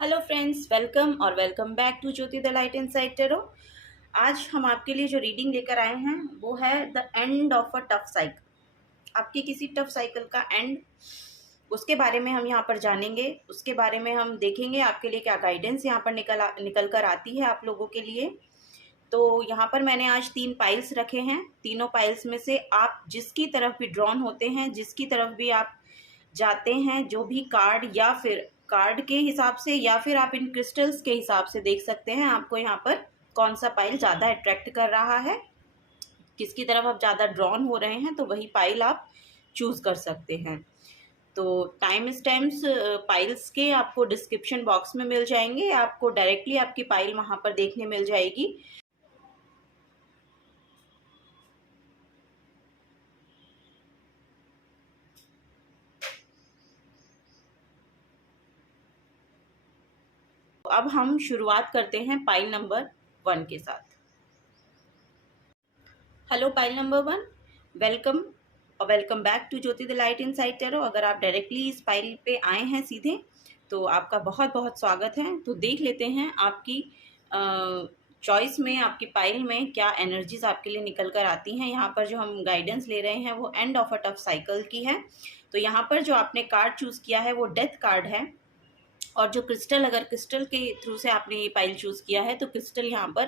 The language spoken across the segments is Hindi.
Hello friends, welcome back to Jyoti the light inside tarot. आज हम आपके लिए जो रीडिंग लेकर आए हैं वो है the end of a tough cycle. आपके किसी टफ साइकिल का एंड, उसके बारे में हम यहाँ पर जानेंगे। उसके बारे में हम देखेंगे आपके लिए क्या गाइडेंस यहाँ पर निकल कर आती है आप लोगों के लिए। तो यहाँ पर मैंने आज 3 पाइल्स रखे हैं। तीनों पाइल्स में से आप जिसकी तरफ भी ड्रॉन होते हैं, जिसकी तरफ भी आप जाते हैं, जो भी कार्ड या फिर कार्ड के हिसाब से या फिर आप इन क्रिस्टल्स के हिसाब से देख सकते हैं आपको यहाँ पर कौन सा पाइल ज़्यादा अट्रैक्ट कर रहा है, किसकी तरफ आप ज़्यादा ड्रॉन हो रहे हैं, तो वही पाइल आप चूज़ कर सकते हैं। तो टाइम स्टैम्प्स पाइल्स के आपको डिस्क्रिप्शन बॉक्स में मिल जाएंगे, आपको डायरेक्टली आपकी पाइल वहाँ पर देखने मिल जाएगी। अब हम शुरुआत करते हैं पाइल नंबर 1 के साथ। हेलो पाइल नंबर 1, वेलकम और welcome back to Jyoti the light inside tarot. अगर आप डायरेक्टली इस पाइल पे आए हैं सीधे, तो आपका बहुत बहुत स्वागत है। तो देख लेते हैं आपकी चॉइस में, आपकी पाइल में क्या एनर्जीज आपके लिए निकल कर आती हैं। यहाँ पर जो हम गाइडेंस ले रहे हैं वो end of a tough cycle की है। तो यहाँ पर जो आपने कार्ड चूज़ किया है वो डेथ कार्ड है। और जो क्रिस्टल, अगर क्रिस्टल के थ्रू से आपने ये पाइल चूज़ किया है तो क्रिस्टल यहाँ पर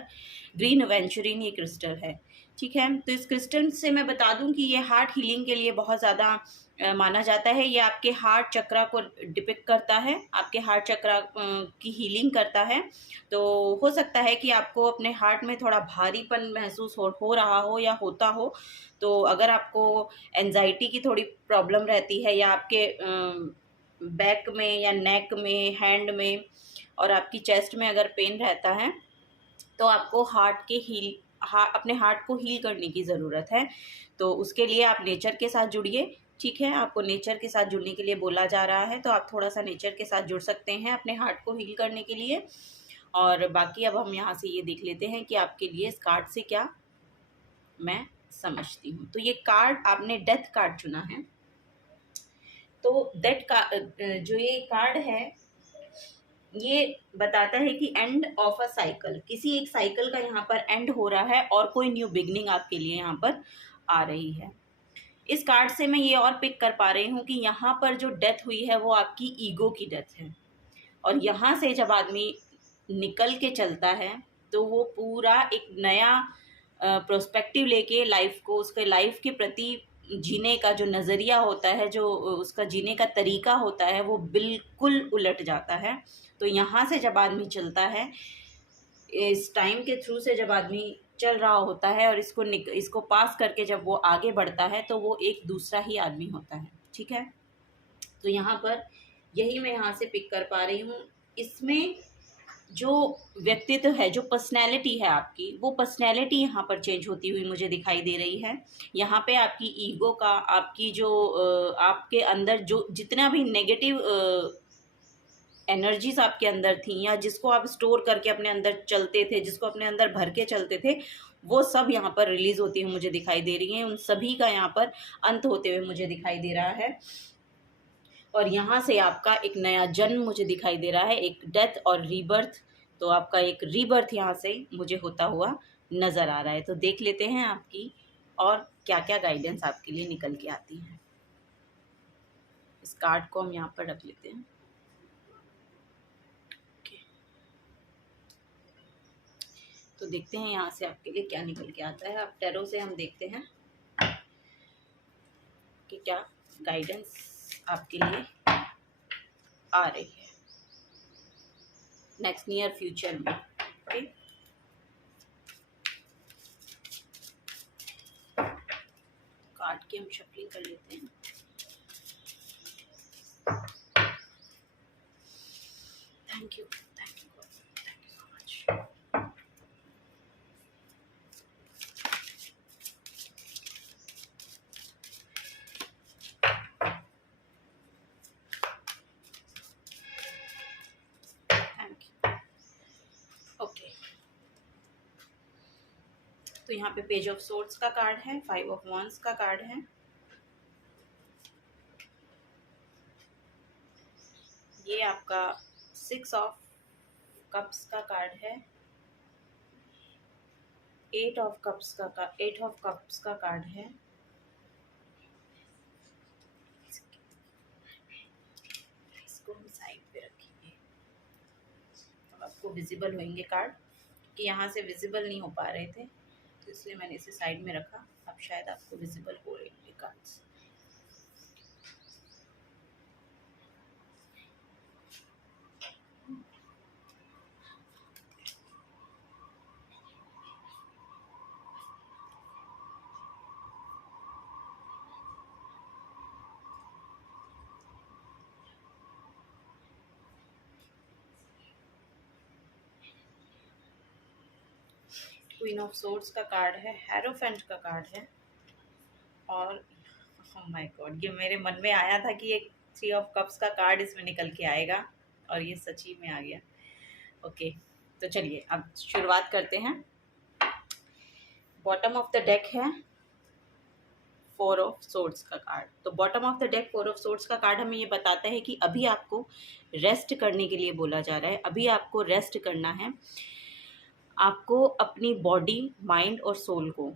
ग्रीन एवेंचुरिन ये क्रिस्टल है। ठीक है, तो इस क्रिस्टल से मैं बता दूं कि ये हार्ट हीलिंग के लिए बहुत ज़्यादा माना जाता है। ये आपके हार्ट चक्रा को डिपिक्ट करता है, आपके हार्ट चक्रा की हीलिंग करता है। तो हो सकता है कि आपको अपने हार्ट में थोड़ा भारीपन महसूस हो रहा हो या होता हो। तो अगर आपको एंजाइटी की थोड़ी प्रॉब्लम रहती है, या आपके बैक में या नेक में, हैंड में और आपकी चेस्ट में अगर पेन रहता है, तो आपको अपने हार्ट को हील करने की ज़रूरत है। तो उसके लिए आप नेचर के साथ जुड़िए। ठीक है, आपको नेचर के साथ जुड़ने के लिए बोला जा रहा है, तो आप थोड़ा सा नेचर के साथ जुड़ सकते हैं अपने हार्ट को हील करने के लिए। और बाकी अब हम यहाँ से ये देख लेते हैं कि आपके लिए इस कार्ड से क्या मैं समझती हूँ। तो ये कार्ड, आपने डेथ कार्ड चुना है। तो डेथ का जो ये कार्ड है ये बताता है कि एंड ऑफ अ साइकिल, किसी एक साइकिल का यहाँ पर एंड हो रहा है और कोई न्यू बिगनिंग आपके लिए यहाँ पर आ रही है। इस कार्ड से मैं ये और पिक कर पा रही हूँ कि यहाँ पर जो डेथ हुई है वो आपकी ईगो की डेथ है। और यहाँ से जब आदमी निकल के चलता है तो वो पूरा एक नया प्रोस्पेक्टिव लेके लाइफ को, उसके लाइफ के प्रति जीने का जो नज़रिया होता है, जो उसका जीने का तरीका होता है, वो बिल्कुल उलट जाता है। तो यहाँ से जब आदमी चलता है, इस टाइम के थ्रू से जब आदमी चल रहा होता है और इसको पास करके जब वो आगे बढ़ता है, तो वो एक दूसरा ही आदमी होता है। ठीक है, तो यहाँ पर यही मैं यहाँ से पिक कर पा रही हूँ। इसमें जो व्यक्तित्व है, जो पर्सनैलिटी है आपकी, वो पर्सनैलिटी यहाँ पर चेंज होती हुई मुझे दिखाई दे रही है। यहाँ पे आपकी ईगो का, आपकी जो आपके अंदर जो जितना भी नेगेटिव एनर्जीज आपके अंदर थी, या जिसको आप स्टोर करके अपने अंदर चलते थे, जिसको अपने अंदर भर के चलते थे, वो सब यहाँ पर रिलीज होती हुई मुझे दिखाई दे रही हैं। उन सभी का यहाँ पर अंत होते हुए मुझे दिखाई दे रहा है। और यहाँ से आपका एक नया जन्म मुझे दिखाई दे रहा है, एक डेथ और रीबर्थ। तो आपका एक रीबर्थ यहाँ से मुझे होता हुआ नज़र आ रहा है। तो देख लेते हैं आपकी और क्या क्या गाइडेंस आपके लिए निकल के आती है। इस कार्ड को हम यहाँ पर रख लेते हैं। तो देखते हैं यहाँ से आपके लिए क्या निकल के आता है। अब टैरो से हम देखते हैं कि क्या गाइडेंस आपके लिए आ रही है नेक्स्ट नियर फ्यूचर में। ओके, कार्ड की हम शफलिंग कर लेते हैं। Thank you so much. Okay, तो यहाँ पे पेज ऑफ सोर्ड्स का कार्ड है, 5 ऑफ वांड्स का कार्ड है, ये आपका 6 ऑफ कप्स का कार्ड है, 8 ऑफ कप्स का कार्ड है, इसको हम साइड पे रखेंगे। अब आपको विजिबल होंगे कार्ड, कि यहाँ से विजिबल नहीं हो पा रहे थे तो इसलिए मैंने इसे साइड में रखा। अब शायद आपको विजिबल हो रहे हैं कार्ड्स। क्वीन ऑफ सोर्ड्स का कार्ड है, हेरोफेंट का कार्ड है, और ओह माय गॉड, ये मेरे मन में आया था कि एक 3 ऑफ कप्स का कार्ड इसमें निकल के आएगा और ये सच्ची में आ गया। ओके, तो चलिए अब शुरुआत करते हैं। बॉटम ऑफ द डेक है 4 ऑफ सोर्ड्स का कार्ड। तो bottom of the deck 4 of swords का कार्ड हमें ये बताता है कि अभी आपको रेस्ट करने के लिए बोला जा रहा है। अभी आपको रेस्ट करना है, आपको अपनी बॉडी, माइंड और सोल को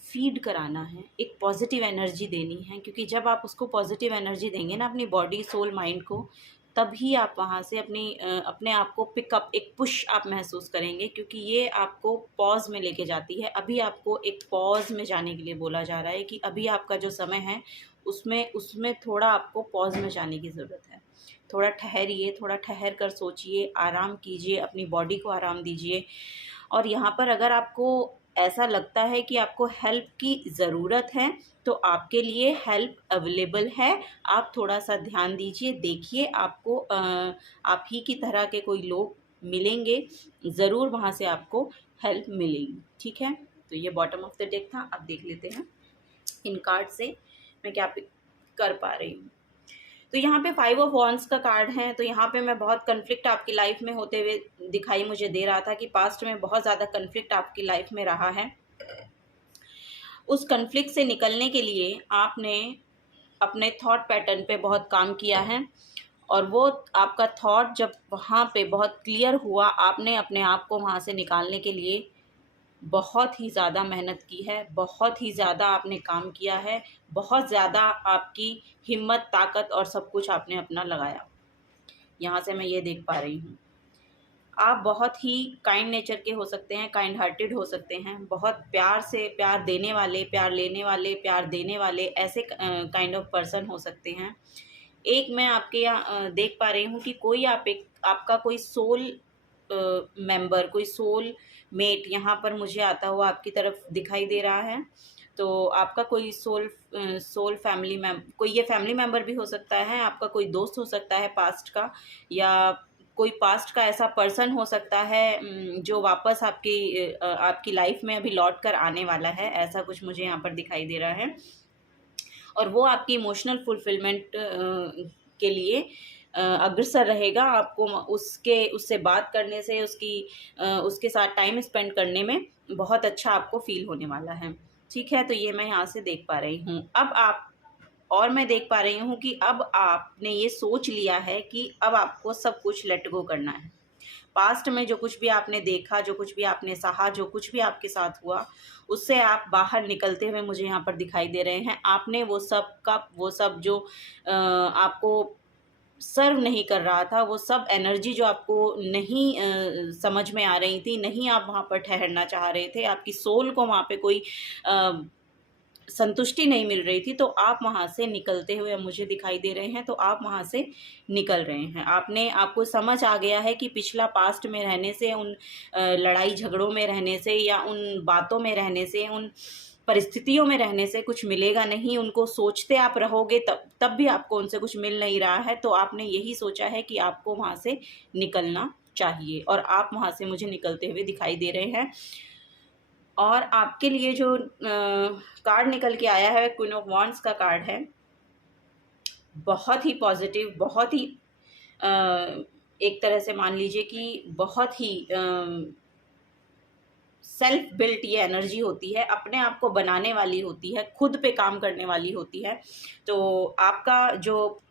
फीड कराना है, एक पॉजिटिव एनर्जी देनी है, क्योंकि जब आप उसको पॉजिटिव एनर्जी देंगे ना अपनी बॉडी, सोल, माइंड को, तभी आप वहाँ से अपने आप को पिकअप, एक पुश आप महसूस करेंगे, क्योंकि ये आपको पॉज में लेके जाती है। अभी आपको एक पॉज में जाने के लिए बोला जा रहा है कि अभी आपका जो समय है उसमें थोड़ा आपको पॉज में जाने की ज़रूरत है। थोड़ा ठहरिए, थोड़ा ठहर कर सोचिए, आराम कीजिए, अपनी बॉडी को आराम दीजिए। और यहाँ पर अगर आपको ऐसा लगता है कि आपको हेल्प की ज़रूरत है तो आपके लिए हेल्प अवेलेबल है। आप थोड़ा सा ध्यान दीजिए, देखिए, आपको आप ही की तरह के कोई लोग मिलेंगे, ज़रूर वहाँ से आपको हेल्प मिलेगी। ठीक है, तो ये बॉटम ऑफ द डेक था। अब देख लेते हैं इन कार्ड से मैं क्या पिक कर पा रही हूँ। तो यहाँ पे 5 ऑफ वॉन्ड्स का कार्ड है। तो यहाँ पे मैं बहुत कन्फ्लिक्ट आपकी लाइफ में होते हुए दिखाई मुझे दे रहा था कि पास्ट में बहुत ज़्यादा कन्फ्लिक्ट आपकी लाइफ में रहा है। उस कन्फ्लिक्ट से निकलने के लिए आपने अपने थॉट पैटर्न पे बहुत काम किया है, और वो आपका थॉट जब वहाँ पे बहुत क्लियर हुआ, आपने अपने आप को वहाँ से निकालने के लिए बहुत ही ज़्यादा मेहनत की है, बहुत ही ज़्यादा आपने काम किया है, बहुत ज़्यादा आपकी हिम्मत, ताकत और सब कुछ आपने अपना लगाया। यहाँ से मैं ये देख पा रही हूँ। आप बहुत ही काइंड नेचर के हो सकते हैं, काइंड हार्टेड हो सकते हैं, बहुत प्यार से, प्यार देने वाले, प्यार लेने वाले, प्यार देने वाले, ऐसे काइंड ऑफ पर्सन हो सकते हैं। एक मैं आपके यहाँ देख पा रही हूँ कि आपका कोई सोल मेंबर, कोई सोल मेट यहाँ पर मुझे आता हुआ आपकी तरफ दिखाई दे रहा है। तो आपका कोई सोल फैमिली कोई ये फैमिली मेंबर भी हो सकता है, आपका कोई दोस्त हो सकता है पास्ट का, या कोई पास्ट का ऐसा पर्सन हो सकता है जो वापस आपकी लाइफ में अभी लौट कर आने वाला है। ऐसा कुछ मुझे यहाँ पर दिखाई दे रहा है, और वो आपकी इमोशनल फुलफिलमेंट के लिए अग्रसर रहेगा। आपको उससे बात करने से, उसके साथ टाइम स्पेंड करने में बहुत अच्छा आपको फील होने वाला है। ठीक है, तो ये मैं यहाँ से देख पा रही हूँ। और मैं देख पा रही हूँ कि अब आपने ये सोच लिया है कि अब आपको सब कुछ लेट गो करना है। पास्ट में जो कुछ भी आपने देखा, जो कुछ भी आपने सहा, जो कुछ भी आपके साथ हुआ, उससे आप बाहर निकलते हुए मुझे यहाँ पर दिखाई दे रहे हैं। आपने वो सब जो आपको सर्व नहीं कर रहा था, वो सब एनर्जी जो आपको नहीं समझ में आ रही थी, नहीं आप वहाँ पर ठहरना चाह रहे थे, आपकी सोल को वहाँ पे कोई संतुष्टि नहीं मिल रही थी, तो आप वहाँ से निकलते हुए मुझे दिखाई दे रहे हैं। तो आप वहाँ से निकल रहे हैं। आपको समझ आ गया है कि पिछला पास्ट में रहने से, उन लड़ाई झगड़ों में रहने से, या उन बातों में रहने से, उन परिस्थितियों में रहने से कुछ मिलेगा नहीं। उनको सोचते आप रहोगे तब भी आपको उनसे कुछ मिल नहीं रहा है। तो आपने यही सोचा है कि आपको वहाँ से निकलना चाहिए, और आप वहाँ से मुझे निकलते हुए दिखाई दे रहे हैं। और आपके लिए जो कार्ड निकल के आया है, क्वीन ऑफ वॉन्ड्स का कार्ड है। बहुत ही पॉजिटिव, बहुत ही एक तरह से मान लीजिए कि बहुत ही सेल्फ बिल्ट ये एनर्जी होती है, अपने आप को बनाने वाली होती है, खुद पे काम करने वाली होती है। तो आपका जो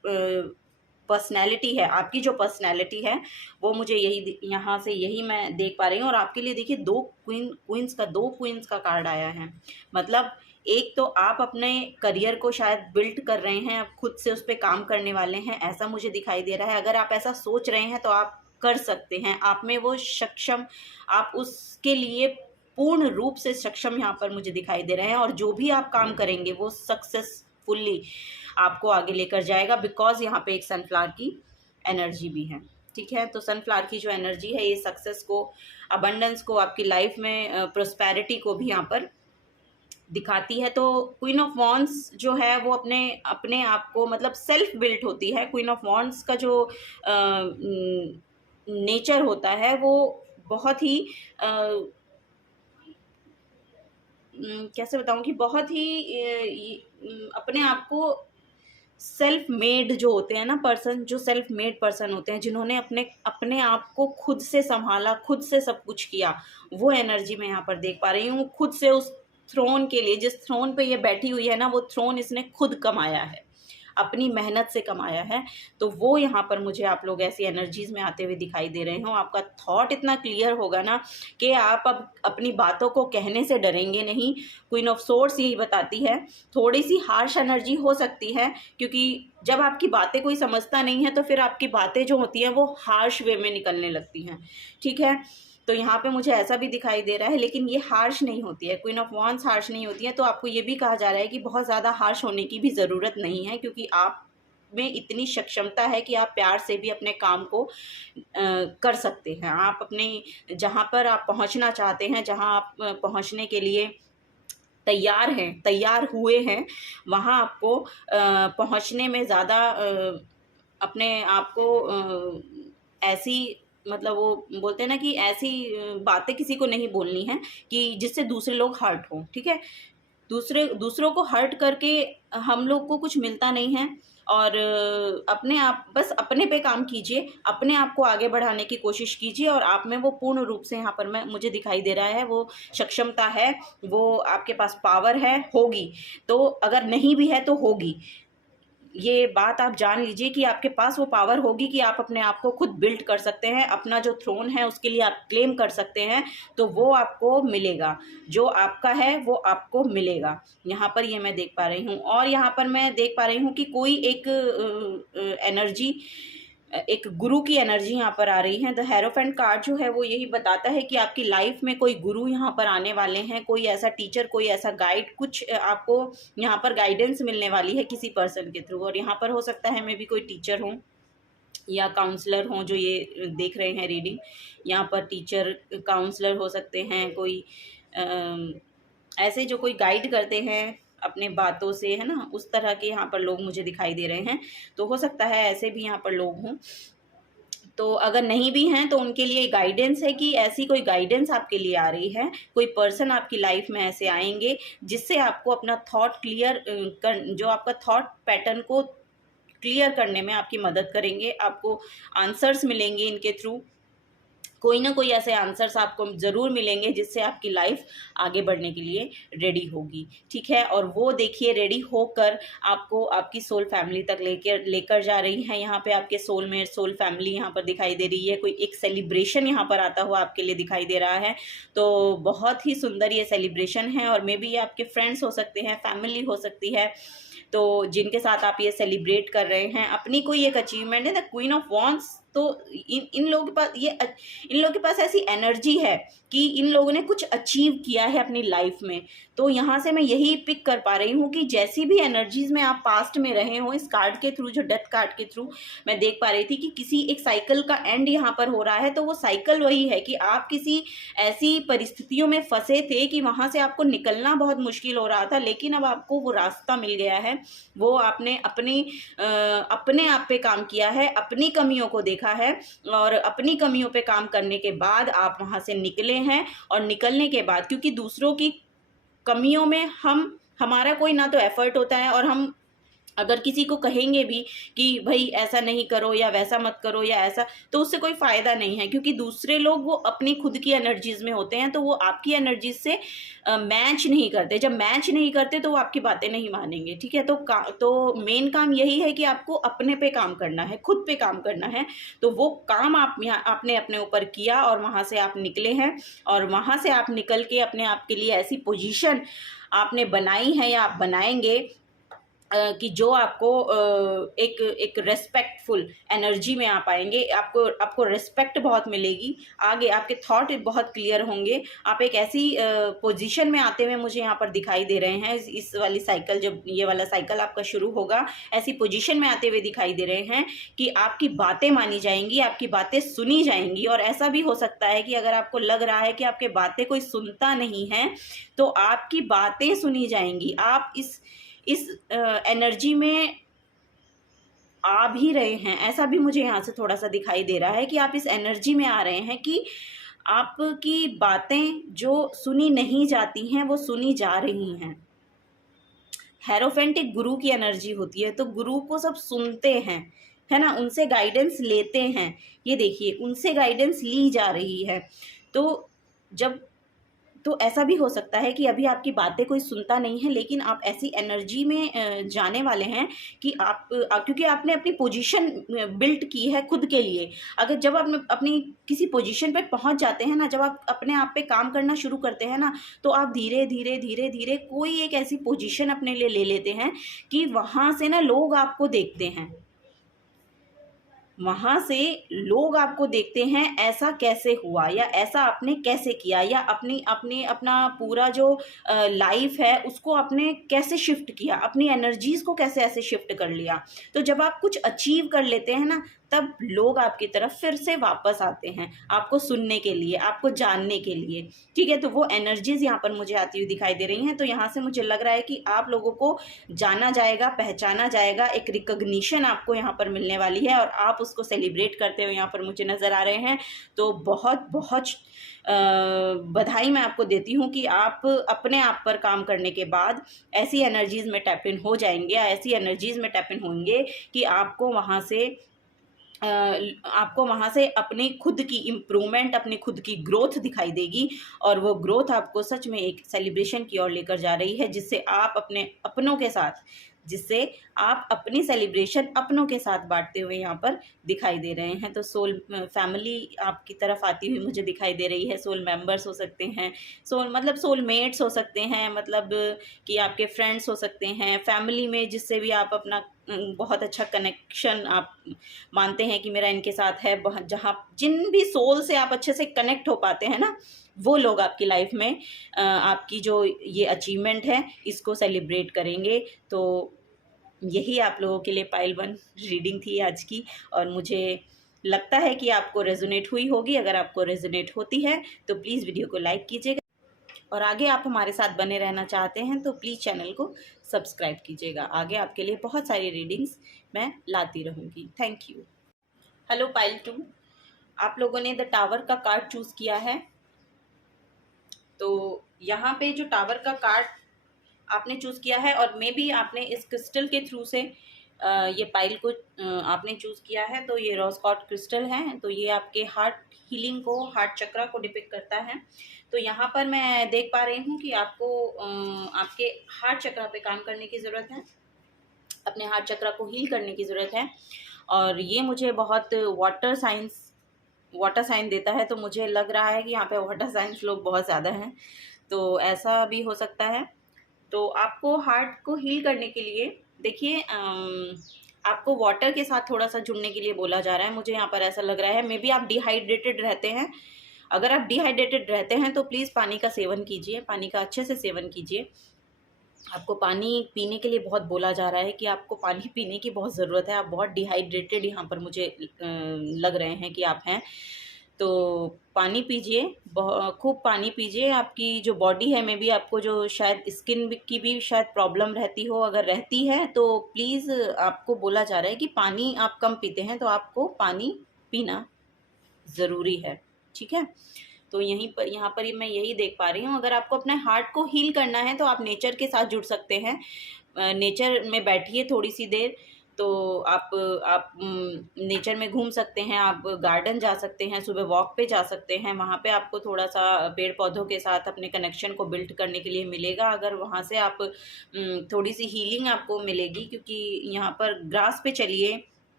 पर्सनैलिटी है, आपकी जो पर्सनैलिटी है वो मुझे यही यहाँ से यही मैं देख पा रही हूँ। और आपके लिए देखिए दो क्वींस का कार्ड आया है। मतलब एक तो आप अपने करियर को शायद बिल्ड कर रहे हैं, आप खुद से उस पर काम करने वाले हैं, ऐसा मुझे दिखाई दे रहा है। अगर आप ऐसा सोच रहे हैं तो आप कर सकते हैं, आप में वो सक्षम, आप उसके लिए पूर्ण रूप से सक्षम यहाँ पर मुझे दिखाई दे रहे हैं। और जो भी आप काम करेंगे वो सक्सेसफुली आपको आगे लेकर जाएगा, बिकॉज यहाँ पे एक सनफ्लावर की एनर्जी भी है। ठीक है, तो सनफ्लावर की जो एनर्जी है ये सक्सेस को, अबंडेंस को, आपकी लाइफ में प्रोस्पेरिटी को भी यहाँ पर दिखाती है। तो क्वीन ऑफ वॉन्ड्स जो है वो अपने अपने आप को मतलब सेल्फ बिल्ट होती है। क्वीन ऑफ वॉन्ड्स का जो नेचर होता है वो बहुत ही कैसे बताऊं कि बहुत ही अपने आप को सेल्फ मेड जो होते हैं ना पर्सन, जो सेल्फ मेड पर्सन होते हैं, जिन्होंने अपने अपने आप को खुद से संभाला, खुद से सब कुछ किया, वो एनर्जी मैं यहाँ पर देख पा रही हूँ। खुद से उस थ्रोन के लिए, जिस थ्रोन पे ये बैठी हुई है ना, वो थ्रोन इसने खुद कमाया है, अपनी मेहनत से कमाया है। तो वो यहाँ पर मुझे आप लोग ऐसी एनर्जीज में आते हुए दिखाई दे रहे हो। आपका थॉट इतना क्लियर होगा ना कि आप अब अपनी बातों को कहने से डरेंगे नहीं। क्वीन ऑफ सोर्ड्स यही बताती है। थोड़ी सी हार्श एनर्जी हो सकती है, क्योंकि जब आपकी बातें कोई समझता नहीं है तो फिर आपकी बातें जो होती हैं वो हार्श वे में निकलने लगती हैं। ठीक है, तो यहाँ पे मुझे ऐसा भी दिखाई दे रहा है, लेकिन ये हार्श नहीं होती है। क्वीन ऑफ वॉन्ड्स हार्श नहीं होती है। तो आपको ये भी कहा जा रहा है कि बहुत ज़्यादा हार्श होने की भी ज़रूरत नहीं है, क्योंकि आप में इतनी सक्षमता है कि आप प्यार से भी अपने काम को कर सकते हैं। आप अपने जहाँ पर आप पहुँचना चाहते हैं, जहाँ आप पहुँचने के लिए तैयार हैं, तैयार हुए हैं, वहाँ आपको पहुँचने में ज़्यादा अपने आप को ऐसी मतलब वो बोलते हैं ना कि ऐसी बातें किसी को नहीं बोलनी है कि जिससे दूसरे लोग हर्ट हों। ठीक है, दूसरों को हर्ट करके हम लोग को कुछ मिलता नहीं है। और अपने आप बस अपने पे काम कीजिए, अपने आप को आगे बढ़ाने की कोशिश कीजिए, और आप में वो पूर्ण रूप से यहाँ पर मुझे दिखाई दे रहा है वो सक्षमता है, वो आपके पास पावर है, होगी। तो अगर नहीं भी है तो होगी। ये बात आप जान लीजिए कि आपके पास वो पावर होगी कि आप अपने आप को खुद बिल्ड कर सकते हैं, अपना जो थ्रोन है उसके लिए आप क्लेम कर सकते हैं। तो वो आपको मिलेगा, जो आपका है वो आपको मिलेगा। यहाँ पर ये मैं देख पा रही हूँ। और यहाँ पर मैं देख पा रही हूँ कि कोई एक एनर्जी, एक गुरु की एनर्जी यहाँ पर आ रही है। द हेरोफेंट कार्ड जो है वो यही बताता है कि आपकी लाइफ में कोई गुरु यहाँ पर आने वाले हैं, कोई ऐसा टीचर, कोई ऐसा गाइड, कुछ आपको यहाँ पर गाइडेंस मिलने वाली है किसी पर्सन के थ्रू। और यहाँ पर हो सकता है मे बी कोई टीचर हो या काउंसलर हो जो ये देख रहे हैं रीडिंग। यहाँ पर टीचर, काउंसलर हो सकते हैं, कोई ऐसे जो कोई गाइड करते हैं अपने बातों से, है ना, उस तरह के यहाँ पर लोग मुझे दिखाई दे रहे हैं। तो हो सकता है ऐसे भी यहाँ पर लोग हों। तो अगर नहीं भी हैं तो उनके लिए गाइडेंस है कि ऐसी कोई गाइडेंस आपके लिए आ रही है, कोई पर्सन आपकी लाइफ में ऐसे आएंगे जिससे आपको अपना थॉट क्लियर जो आपका थॉट पैटर्न को क्लियर करने में आपकी मदद करेंगे। आपको आंसर्स मिलेंगे इनके थ्रू, कोई ना कोई ऐसे आंसर्स आपको ज़रूर मिलेंगे जिससे आपकी लाइफ आगे बढ़ने के लिए रेडी होगी। ठीक है, और वो देखिए रेडी होकर आपको आपकी सोल फैमिली तक लेकर जा रही है। यहाँ पे आपके सोलमेट, सोल फैमिली यहाँ पर दिखाई दे रही है। कोई एक सेलिब्रेशन यहाँ पर आता हुआ आपके लिए दिखाई दे रहा है। तो बहुत ही सुंदर ये सेलिब्रेशन है, और मे बी ये आपके फ्रेंड्स हो सकते हैं, फैमिली हो सकती है, तो जिनके साथ आप ये सेलिब्रेट कर रहे हैं अपनी कोई एक अचीवमेंट है। द क्वीन ऑफ वॉन्ड्स, तो इन लोगों के पास इन लोगों के पास ऐसी एनर्जी है कि इन लोगों ने कुछ अचीव किया है अपनी लाइफ में। तो यहाँ से मैं यही पिक कर पा रही हूँ कि जैसी भी एनर्जीज में आप पास्ट में रहे हो, इस कार्ड के थ्रू, जो डेथ कार्ड के थ्रू मैं देख पा रही थी कि किसी एक साइकिल का एंड यहाँ पर हो रहा है। तो वो साइकिल वही है कि आप किसी ऐसी परिस्थितियों में फंसे थे कि वहाँ से आपको निकलना बहुत मुश्किल हो रहा था, लेकिन अब आपको वो रास्ता मिल गया है। वो आपने अपने आप पे काम किया है, अपनी कमियों को देखा है, और अपनी कमियों पे काम करने के बाद आप वहाँ से निकले हैं। और निकलने के बाद, क्योंकि दूसरों की कमियों में हमारा कोई ना तो एफर्ट होता है, और हम अगर किसी को कहेंगे भी कि भाई ऐसा नहीं करो या वैसा मत करो या ऐसा, तो उससे कोई फ़ायदा नहीं है, क्योंकि दूसरे लोग वो अपनी खुद की एनर्जीज़ में होते हैं, तो वो आपकी एनर्जीज से मैच नहीं करते। जब मैच नहीं करते तो वो आपकी बातें नहीं मानेंगे, ठीक है। तो मेन काम यही है कि आपको अपने पे काम करना है, खुद पे काम करना है। तो वो काम आपने अपने ऊपर किया और वहाँ से आप निकले हैं, और वहाँ से आप निकल के अपने आप के लिए ऐसी पोजीशन आपने बनाई है या आप बनाएंगे कि जो आपको एक एक रेस्पेक्टफुल एनर्जी में आ पाएंगे। आपको आपको रिस्पेक्ट बहुत मिलेगी, आगे आपके थॉट बहुत क्लियर होंगे। आप एक ऐसी पोजीशन में आते हुए मुझे यहाँ पर दिखाई दे रहे हैं, इस वाली साइकिल, जब ये वाला साइकिल आपका शुरू होगा, ऐसी पोजीशन में आते हुए दिखाई दे रहे हैं कि आपकी बातें मानी जाएंगी, आपकी बातें सुनी जाएंगी। और ऐसा भी हो सकता है कि अगर आपको लग रहा है कि आपके बातें कोई सुनता नहीं है, तो आपकी बातें सुनी जाएंगी। आप इस एनर्जी में आ भी रहे हैं, ऐसा भी मुझे यहाँ से थोड़ा सा दिखाई दे रहा है कि आप इस एनर्जी में आ रहे हैं कि आपकी बातें जो सुनी नहीं जाती हैं वो सुनी जा रही हैं। हेरोफेंट एक गुरु की एनर्जी होती है, तो गुरु को सब सुनते हैं, है ना, उनसे गाइडेंस लेते हैं। ये देखिए, उनसे गाइडेंस ली जा रही है। तो जब तो ऐसा भी हो सकता है कि अभी आपकी बातें कोई सुनता नहीं है, लेकिन आप ऐसी एनर्जी में जाने वाले हैं कि क्योंकि आपने अपनी पोजीशन बिल्ट की है खुद के लिए। अगर जब आप अपनी किसी पोजीशन पे पहुंच जाते हैं ना, जब आप अपने आप पे काम करना शुरू करते हैं ना, तो आप धीरे धीरे धीरे धीरे कोई एक ऐसी पोजीशन अपने लिए ले लेते हैं कि वहाँ से ना लोग आपको देखते हैं, वहाँ से लोग आपको देखते हैं ऐसा कैसे हुआ, या ऐसा आपने कैसे किया, या अपनी अपनी अपना पूरा जो लाइफ है उसको आपने कैसे शिफ्ट किया, अपनी एनर्जीज़ को कैसे ऐसे शिफ्ट कर लिया। तो जब आप कुछ अचीव कर लेते हैं ना, तब लोग आपकी तरफ फिर से वापस आते हैं, आपको सुनने के लिए, आपको जानने के लिए, ठीक है। तो वो एनर्जीज़ यहाँ पर मुझे आती हुई दिखाई दे रही हैं। तो यहाँ से मुझे लग रहा है कि आप लोगों को जाना जाएगा, पहचाना जाएगा, एक रिकॉग्निशन आपको यहाँ पर मिलने वाली है, और आप उसको सेलिब्रेट करते हुए यहाँ पर मुझे नज़र आ रहे हैं। तो बहुत बहुत बधाई मैं आपको देती हूँ कि आप अपने आप पर काम करने के बाद ऐसी एनर्जीज़ में टैप इन हो जाएंगे, ऐसी एनर्जीज़ में टैप इन होंगे कि आपको वहाँ से अपनी खुद की इम्प्रूवमेंट, अपनी खुद की ग्रोथ दिखाई देगी। और वो ग्रोथ आपको सच में एक सेलिब्रेशन की ओर लेकर जा रही है, जिससे आप अपने अपनों के साथ, जिससे आप अपनी सेलिब्रेशन अपनों के साथ बांटते हुए यहाँ पर दिखाई दे रहे हैं। तो सोल फैमिली आपकी तरफ आती हुई मुझे दिखाई दे रही है। सोल मेंबर्स हो सकते हैं, मतलब सोलमेट्स हो सकते हैं, मतलब कि आपके फ्रेंड्स हो सकते हैं, फैमिली में जिससे भी आप अपना बहुत अच्छा कनेक्शन आप मानते हैं कि मेरा इनके साथ है, जहाँ जिन भी सोल से आप अच्छे से कनेक्ट हो पाते हैं ना, वो लोग आपकी लाइफ में आपकी जो ये अचीवमेंट है इसको सेलिब्रेट करेंगे। तो यही आप लोगों के लिए पाइल 1 रीडिंग थी आज की, और मुझे लगता है कि आपको रेजोनेट हुई होगी। अगर आपको रेजोनेट होती है तो प्लीज़ वीडियो को लाइक कीजिएगा, और आगे आप हमारे साथ बने रहना चाहते हैं तो प्लीज़ चैनल को सब्सक्राइब कीजिएगा। आगे आपके लिए बहुत सारी रीडिंग्स मैं लाती रहूँगी। Thank you. हेलो पाइल 2, आप लोगों ने द टावर का कार्ड चूज़ किया है। तो यहाँ पे जो टावर का कार्ड आपने चूज़ किया है, और मे बी आपने इस क्रिस्टल के थ्रू से ये पाइल को आपने चूज़ किया है। तो ये रोज क्वार्ट्ज क्रिस्टल है, तो ये आपके हार्ट हीलिंग को, हार्ट चक्रा को डिपिक्ट करता है। तो यहाँ पर मैं देख पा रही हूँ कि आपको आपके हार्ट चक्रा पे काम करने की ज़रूरत है, अपने हार्ट चक्रा को हील करने की ज़रूरत है। और ये मुझे बहुत वाटर साइन देता है, तो मुझे लग रहा है कि यहाँ पे वाटर साइंस लोग बहुत ज़्यादा हैं, तो ऐसा भी हो सकता है। तो आपको हार्ट को हील करने के लिए, देखिए, आपको वाटर के साथ थोड़ा सा जुड़ने के लिए बोला जा रहा है। मुझे यहाँ पर ऐसा लग रहा है, मे बी आप डिहाइड्रेटेड रहते हैं। अगर आप डिहाइड्रेटेड रहते हैं तो प्लीज़ पानी का सेवन कीजिए, पानी का अच्छे से सेवन कीजिए। आपको पानी पीने के लिए बहुत बोला जा रहा है कि आपको पानी पीने की बहुत ज़रूरत है। आप बहुत डिहाइड्रेटेड यहाँ पर मुझे लग रहे हैं कि आप हैं। तो पानी पीजिए, खूब पानी पीजिए। आपकी जो बॉडी है, मे बी आपको जो शायद स्किन की भी शायद प्रॉब्लम रहती हो, अगर रहती है तो प्लीज़ आपको बोला जा रहा है कि पानी आप कम पीते हैं, तो आपको पानी पीना ज़रूरी है, ठीक है। तो यहाँ पर मैं यही देख पा रही हूँ। अगर आपको अपने हार्ट को हील करना है तो आप नेचर के साथ जुड़ सकते हैं। नेचर में बैठिए थोड़ी सी देर, तो आप नेचर में घूम सकते हैं, आप गार्डन जा सकते हैं, सुबह वॉक पे जा सकते हैं। वहाँ पे आपको थोड़ा सा पेड़ पौधों के साथ अपने कनेक्शन को बिल्ड करने के लिए मिलेगा। अगर वहाँ से आप थोड़ी सी हीलिंग आपको मिलेगी, क्योंकि यहाँ पर ग्रास पे चलिए,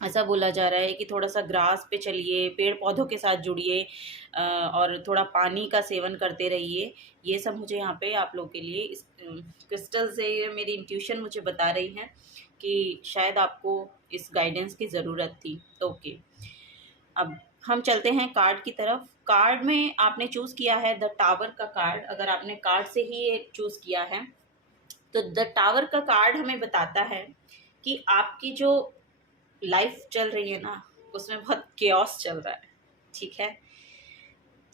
ऐसा बोला जा रहा है कि थोड़ा सा ग्रास पे चलिए, पेड़ पौधों के साथ जुड़िए, और थोड़ा पानी का सेवन करते रहिए। ये सब मुझे यहाँ पे आप लोग के लिए इस क्रिस्टल से मेरी इंट्यूशन मुझे बता रही है कि शायद आपको इस गाइडेंस की ज़रूरत थी। ओके, अब हम चलते हैं कार्ड की तरफ। कार्ड में आपने चूज़ किया है द टावर का कार्ड। अगर आपने कार्ड से ही ये चूज़ किया है तो द टावर का कार्ड हमें बताता है कि आपकी जो लाइफ चल रही है ना, उसमें बहुत केओस चल रहा है, ठीक है।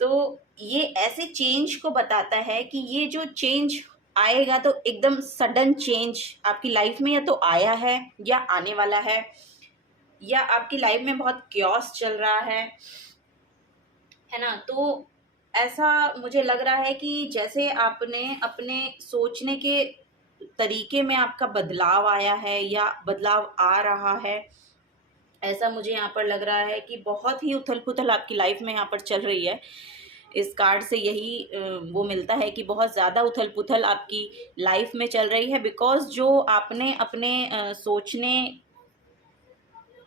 तो ये ऐसे चेंज को बताता है कि ये जो चेंज आएगा तो एकदम सडन चेंज आपकी लाइफ में या तो आया है या आने वाला है, या आपकी लाइफ में बहुत केओस चल रहा है ना। तो ऐसा मुझे लग रहा है कि जैसे आपने अपने सोचने के तरीके में आपका बदलाव आया है या बदलाव आ रहा है, ऐसा मुझे यहाँ पर लग रहा है कि बहुत ही उथल पुथल आपकी लाइफ में यहाँ पर चल रही है। इस कार्ड से यही वो मिलता है कि बहुत ज़्यादा उथल पुथल आपकी लाइफ में चल रही है, बिकॉज जो आपने अपने सोचने,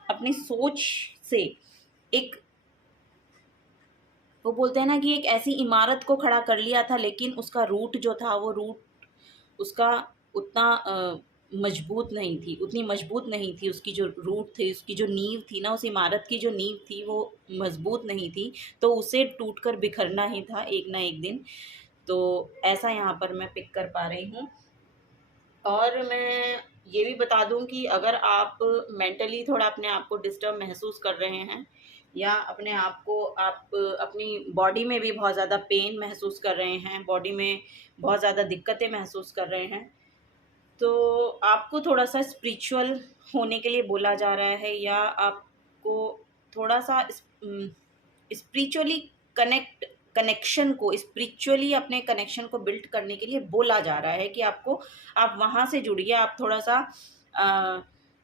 अपनी सोच से एक, वो बोलते हैं ना कि एक ऐसी इमारत को खड़ा कर लिया था, लेकिन उसका रूट जो था, वो रूट उसका उतना मजबूत नहीं थी, उतनी मजबूत नहीं थी उसकी जो रूट थी, उसकी जो नींव थी ना, उस इमारत की जो नींव थी वो मजबूत नहीं थी, तो उसे टूटकर बिखरना ही था एक ना एक दिन। तो ऐसा यहाँ पर मैं पिक कर पा रही हूँ। और मैं ये भी बता दूं कि अगर आप मेंटली थोड़ा अपने आप को डिस्टर्ब महसूस कर रहे हैं, या अपने आप को आप अपनी बॉडी में भी बहुत ज़्यादा पेन महसूस कर रहे हैं, बॉडी में बहुत ज़्यादा दिक्कतें महसूस कर रहे हैं, तो आपको थोड़ा सा स्पिरिचुअल होने के लिए बोला जा रहा है, या आपको थोड़ा सा स्पिरिचुअली कनेक्शन को, स्पिरिचुअली अपने कनेक्शन को बिल्ड करने के लिए बोला जा रहा है कि आपको, आप वहाँ से जुड़िए, आप थोड़ा सा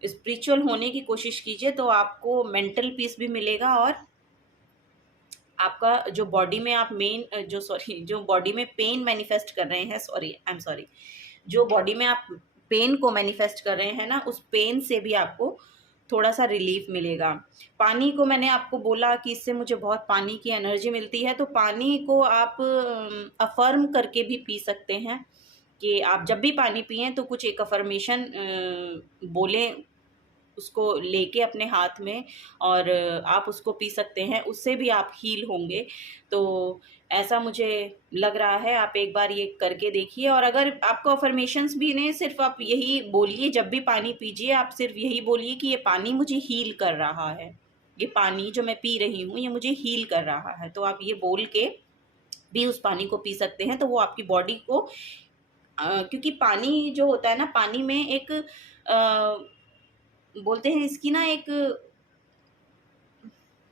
स्पिरिचुअल होने की कोशिश कीजिए, तो आपको मेंटल पीस भी मिलेगा। और आपका जो बॉडी में आप जो बॉडी में पेन मैनिफेस्ट कर रहे हैं, जो बॉडी में आप पेन को मैनिफेस्ट कर रहे हैं ना, उस पेन से भी आपको थोड़ा सा रिलीफ मिलेगा। पानी को मैंने आपको बोला कि इससे मुझे बहुत पानी की एनर्जी मिलती है, तो पानी को आप अफर्म करके भी पी सकते हैं, कि आप जब भी पानी पिएं तो कुछ एक अफर्मेशन बोलें उसको लेके अपने हाथ में, और आप उसको पी सकते हैं, उससे भी आप हील होंगे। तो ऐसा मुझे लग रहा है, आप एक बार ये करके देखिए। और अगर आपको अफर्मेशंस भी नहीं, सिर्फ आप यही बोलिए, जब भी पानी पीजिए आप सिर्फ यही बोलिए कि ये पानी मुझे हील कर रहा है, ये पानी जो मैं पी रही हूँ ये मुझे हील कर रहा है। तो आप ये बोल के भी उस पानी को पी सकते हैं, तो वो आपकी बॉडी को क्योंकि पानी जो होता है ना, पानी में एक बोलते हैं इसकी ना, एक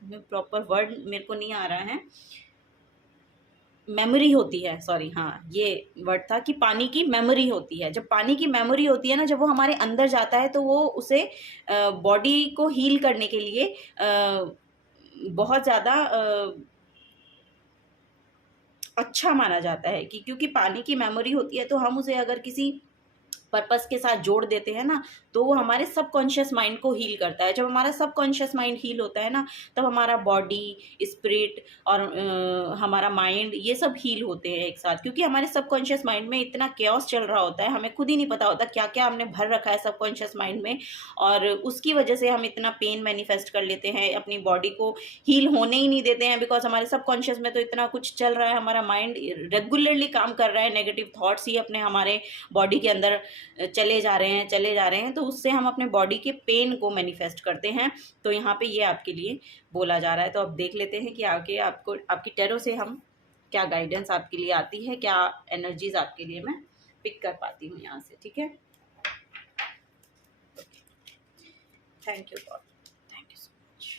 प्रॉपर वर्ड मेरे को नहीं आ रहा है, मेमोरी होती है, सॉरी, हाँ ये वर्ड था कि पानी की मेमोरी होती है। जब पानी की मेमोरी होती है ना, जब वो हमारे अंदर जाता है तो वो उसे बॉडी को हील करने के लिए बहुत ज़्यादा अच्छा माना जाता है, कि क्योंकि पानी की मेमोरी होती है, तो हम उसे अगर किसी पर्पस के साथ जोड़ देते हैं ना, तो वो हमारे सबकॉन्शियस माइंड को हील करता है। जब हमारा सबकॉन्शियस माइंड हील होता है ना, तब हमारा बॉडी, स्पिरिट और हमारा माइंड, ये सब हील होते हैं एक साथ, क्योंकि हमारे सबकॉन्शियस माइंड में इतना केओस चल रहा होता है, हमें खुद ही नहीं पता होता क्या क्या हमने भर रखा है सबकॉन्शियस माइंड में, और उसकी वजह से हम इतना पेन मैनिफेस्ट कर लेते हैं, अपनी बॉडी को हील होने ही नहीं देते हैं, बिकॉज हमारे सबकॉन्शियस में तो इतना कुछ चल रहा है, हमारा माइंड रेगुलरली काम कर रहा है, नेगेटिव थॉट्स ही अपने हमारे बॉडी के अंदर चले जा रहे हैं, तो उससे हम अपने बॉडी के पेन को मैनिफेस्ट करते हैं। तो यहाँ पे ये आपके लिए बोला जा रहा है। तो अब देख लेते हैं कि आगे आपको, आपकी टैरो से हम क्या गाइडेंस आपके लिए आती है, क्या एनर्जीज आपके लिए मैं पिक कर पाती हूँ यहाँ से, ठीक है। Thank you God, thank you so much.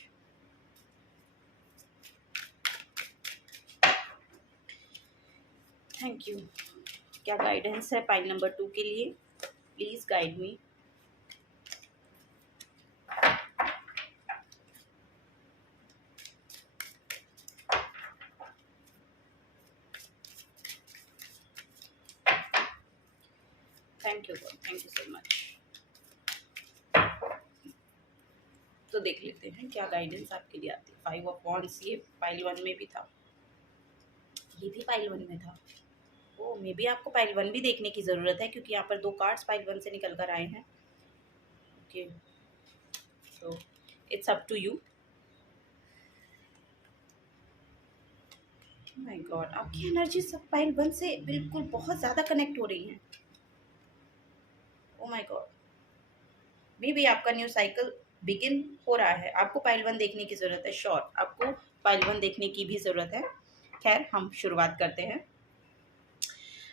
Thank you. क्या गाइडेंस है पाइल नंबर 2 के लिए? Please guide me. Thank you God, thank you so much. तो देख लेते हैं क्या गाइडेंस आपके लिए आती है। 5 ऑफ वॉन्ड्स, ये पाइल 1 में भी था, ये भी पाइल 1 में था। ओ मे बी आपको पाइल 1 भी देखने की ज़रूरत है, क्योंकि यहाँ पर 2 कार्ड्स पाइल 1 से निकल कर आए हैं। ओके, तो it's up to you. My god, आपकी एनर्जी सब पाइल 1 से बिल्कुल बहुत ज़्यादा कनेक्ट हो रही है। Oh my god, may be आपका न्यू साइकिल बिगिन हो रहा है। आपको पाइल 1 देखने की ज़रूरत है, श्योर आपको पाइल 1 देखने की भी ज़रूरत है। खैर, हम शुरुआत करते हैं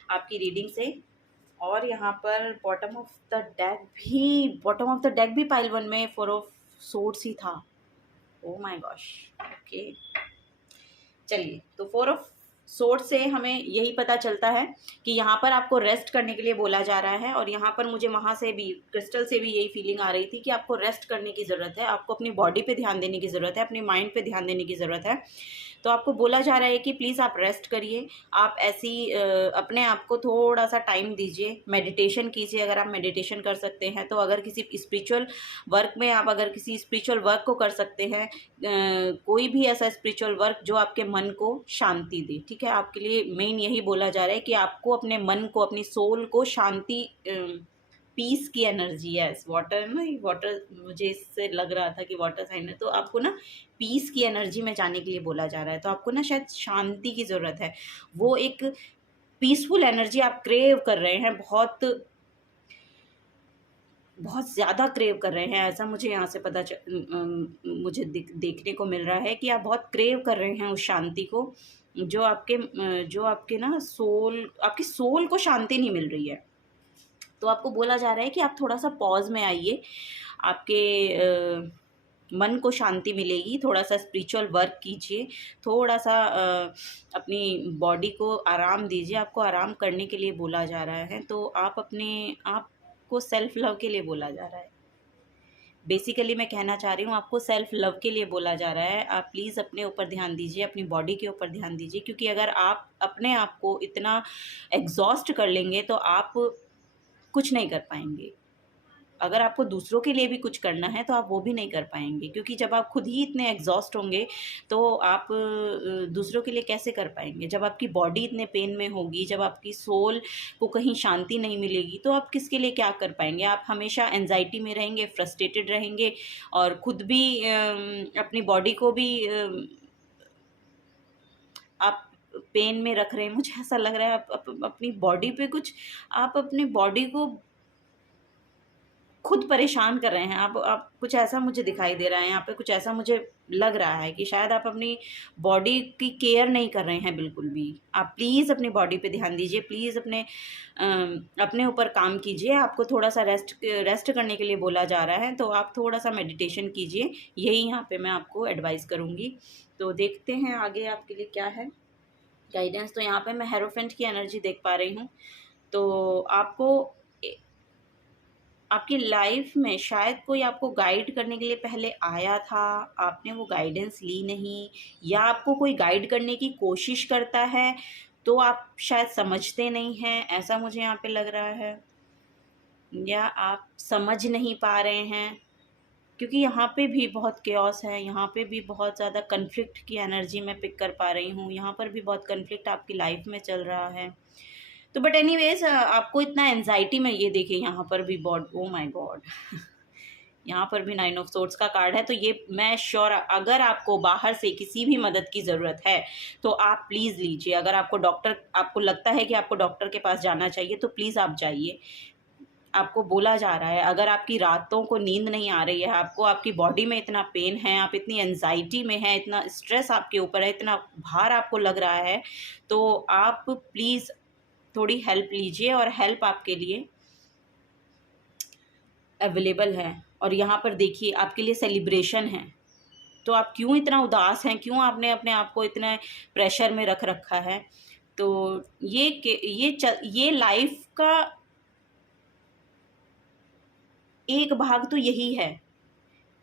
आपकी रीडिंग से। और यहाँ पर बॉटम ऑफ द डेक भी पाइल 1 में 4 ऑफ सोर्ड्स ही था। ओ माय गॉश, ओके चलिए, तो 4 ऑफ सोर्ड से हमें यही पता चलता है कि यहाँ पर आपको रेस्ट करने के लिए बोला जा रहा है। और यहाँ पर मुझे वहाँ से भी, क्रिस्टल से भी यही फीलिंग आ रही थी कि आपको रेस्ट करने की ज़रूरत है, आपको अपनी बॉडी पे ध्यान देने की ज़रूरत है, अपनी माइंड पे ध्यान देने की ज़रूरत है। तो आपको बोला जा रहा है कि प्लीज़ आप रेस्ट करिए, आप ऐसी अपने आप को थोड़ा सा टाइम दीजिए, मेडिटेशन कीजिए अगर आप मेडिटेशन कर सकते हैं तो। अगर किसी स्पिरिचुअल वर्क में आप अगर किसी स्पिरिचुअल वर्क को कर सकते हैं, कोई भी ऐसा स्पिरिचुअल वर्क जो आपके मन को शांति दे, ठीक है। आपके लिए मेन यही बोला जा रहा है कि आपको अपने मन को, अपनी सोल को शांति, पीस की एनर्जी है। वाटर ना, वाटर मुझे इससे लग रहा था कि वाटर साइन है, तो आपको ना पीस की एनर्जी में जाने के लिए बोला जा रहा है। तो आपको ना शायद शांति की ज़रूरत है, वो एक पीसफुल एनर्जी आप क्रेव कर रहे हैं, बहुत बहुत ज़्यादा क्रेव कर रहे हैं, ऐसा मुझे यहाँ से मुझे देखने को मिल रहा है कि आप बहुत क्रेव कर रहे हैं उस शांति को, जो आपके ना आपकी सोल को शांति नहीं मिल रही है। तो आपको बोला जा रहा है कि आप थोड़ा सा पॉज में आइए, आपके मन को शांति मिलेगी। थोड़ा सा स्पिरिचुअल वर्क कीजिए, थोड़ा सा अपनी बॉडी को आराम दीजिए। आपको आराम करने के लिए बोला जा रहा है। तो आप अपने आप को सेल्फ लव के लिए बोला जा रहा है। बेसिकली मैं कहना चाह रही हूँ, आपको सेल्फ लव के लिए बोला जा रहा है। आप प्लीज़ अपने ऊपर ध्यान दीजिए, अपनी बॉडी के ऊपर ध्यान दीजिए, क्योंकि अगर आप अपने आप को इतना एग्जॉस्ट कर लेंगे तो आप कुछ नहीं कर पाएंगे। अगर आपको दूसरों के लिए भी कुछ करना है तो आप वो भी नहीं कर पाएंगे, क्योंकि जब आप खुद ही इतने एग्जॉस्ट होंगे तो आप दूसरों के लिए कैसे कर पाएंगे। जब आपकी बॉडी इतने पेन में होगी, जब आपकी सोल को कहीं शांति नहीं मिलेगी, तो आप किसके लिए क्या कर पाएंगे। आप हमेशा एंजाइटी में रहेंगे, फ्रस्ट्रेटेड रहेंगे, और खुद भी अपनी बॉडी को भी आप पेन में रख रहे हैं। मुझे ऐसा लग रहा है आप अपनी बॉडी पे कुछ, आप अपनी बॉडी को खुद परेशान कर रहे हैं। आप कुछ ऐसा मुझे दिखाई दे रहा है यहाँ पे, कुछ ऐसा मुझे लग रहा है कि शायद आप अपनी बॉडी की केयर नहीं कर रहे हैं बिल्कुल भी। आप प्लीज़ अपनी बॉडी पे ध्यान दीजिए, प्लीज़ अपने ऊपर काम कीजिए। आपको थोड़ा सा रेस्ट करने के लिए बोला जा रहा है, तो आप थोड़ा सा मेडिटेशन कीजिए, यही यहाँ पे मैं आपको एडवाइस करूँगी। तो देखते हैं आगे आपके लिए क्या है गाइडेंस। तो यहाँ पे मैं हेरोफेंट की एनर्जी देख पा रही हूँ। तो आपकी लाइफ में शायद कोई आपको गाइड करने के लिए पहले आया था, आपने वो गाइडेंस ली नहीं, या आपको कोई गाइड करने की कोशिश करता है तो आप शायद समझते नहीं हैं, ऐसा मुझे यहाँ पे लग रहा है। या आप समझ नहीं पा रहे हैं, क्योंकि यहाँ पे भी बहुत केओस है, यहाँ पे भी बहुत ज़्यादा कन्फ्लिक्ट की एनर्जी मैं पिक कर पा रही हूँ। यहाँ पर भी बहुत कन्फ्लिक्ट आपकी लाइफ में चल रहा है। तो बट एनीवेज, आपको इतना एंजाइटी में, ये देखिए यहाँ पर भी ओ माय गॉड यहाँ पर भी 9 ऑफ सोर्ड्स का कार्ड है। तो ये मैं श्योर, अगर आपको बाहर से किसी भी मदद की ज़रूरत है तो आप प्लीज़ लीजिए। अगर आपको लगता है कि आपको डॉक्टर के पास जाना चाहिए तो प्लीज़ आप जाइए। आपको बोला जा रहा है, अगर आपकी रातों को नींद नहीं आ रही है, आपको आपकी बॉडी में इतना पेन है, आप इतनी एंजाइटी में हैं, इतना स्ट्रेस आपके ऊपर है, इतना भार आपको लग रहा है, तो आप प्लीज़ थोड़ी हेल्प लीजिए। और हेल्प आपके लिए अवेलेबल है। और यहाँ पर देखिए आपके लिए सेलिब्रेशन है। तो आप क्यों इतना उदास हैं, क्यों आपने अपने आप को इतना प्रेशर में रख रखा है। तो ये लाइफ का एक भाग तो यही है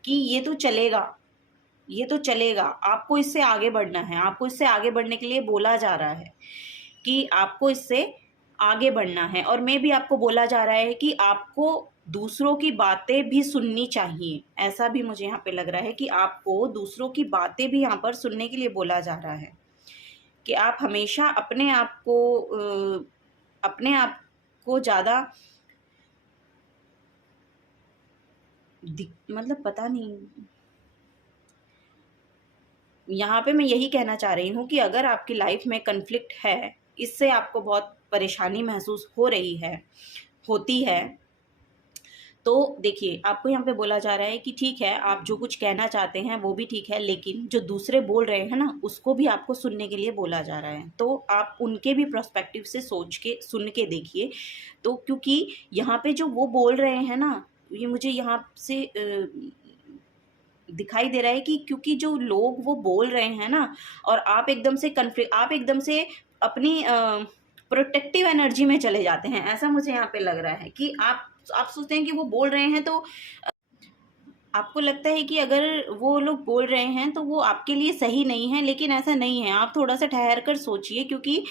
कि ये तो चलेगा, ये तो चलेगा, आपको इससे आगे बढ़ना है, आपको इससे आगे बढ़ने के लिए बोला जा रहा है कि आपको इससे आगे बढ़ना है। और मैं भी आपको बोला जा रहा है कि आपको दूसरों की बातें भी सुननी चाहिए। ऐसा भी मुझे यहाँ पे लग रहा है कि आपको दूसरों की बातें भी यहाँ पर सुनने के लिए बोला जा रहा है कि आप हमेशा अपने आप को ज़्यादा मतलब पता नहीं, यहाँ पे मैं यही कहना चाह रही हूँ कि अगर आपकी लाइफ में कन्फ्लिक्ट है, इससे आपको बहुत परेशानी महसूस हो रही है, होती है, तो देखिए आपको यहाँ पे बोला जा रहा है कि ठीक है, आप जो कुछ कहना चाहते हैं वो भी ठीक है, लेकिन जो दूसरे बोल रहे हैं ना, उसको भी आपको सुनने के लिए बोला जा रहा है। तो आप उनके भी पर्सपेक्टिव से सोच के सुन के देखिए। तो क्योंकि यहाँ पे जो वो बोल रहे हैं ना, ये मुझे यहाँ से दिखाई दे रहा है कि क्योंकि जो लोग वो बोल रहे हैं ना, और आप एकदम से अपनी प्रोटेक्टिव एनर्जी में चले जाते हैं। ऐसा मुझे यहाँ पे लग रहा है कि आप सोचते हैं कि वो बोल रहे हैं, तो आपको लगता है कि अगर वो लोग बोल रहे हैं तो वो आपके लिए सही नहीं है, लेकिन ऐसा नहीं है। आप थोड़ा सा ठहर कर सोचिए, क्योंकि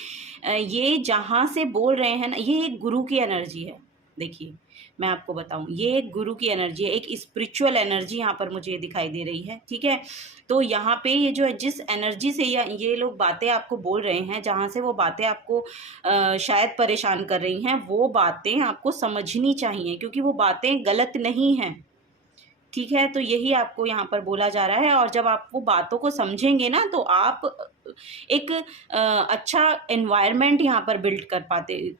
ये जहाँ से बोल रहे हैं ना, ये एक गुरु की एनर्जी है। देखिए मैं आपको बताऊं, ये एक गुरु की एनर्जी है, एक स्पिरिचुअल एनर्जी यहाँ पर मुझे दिखाई दे रही है, ठीक है। तो यहाँ पे ये जो है, जिस एनर्जी से ये लोग बातें आपको बोल रहे हैं, जहाँ से वो बातें आपको शायद परेशान कर रही हैं, वो बातें आपको समझनी चाहिए, क्योंकि वो बातें गलत नहीं हैं, ठीक है। तो यही आपको यहाँ पर बोला जा रहा है। और जब आप वो बातों को समझेंगे ना, तो आप एक अच्छा एनवायरनमेंट यहाँ पर बिल्ड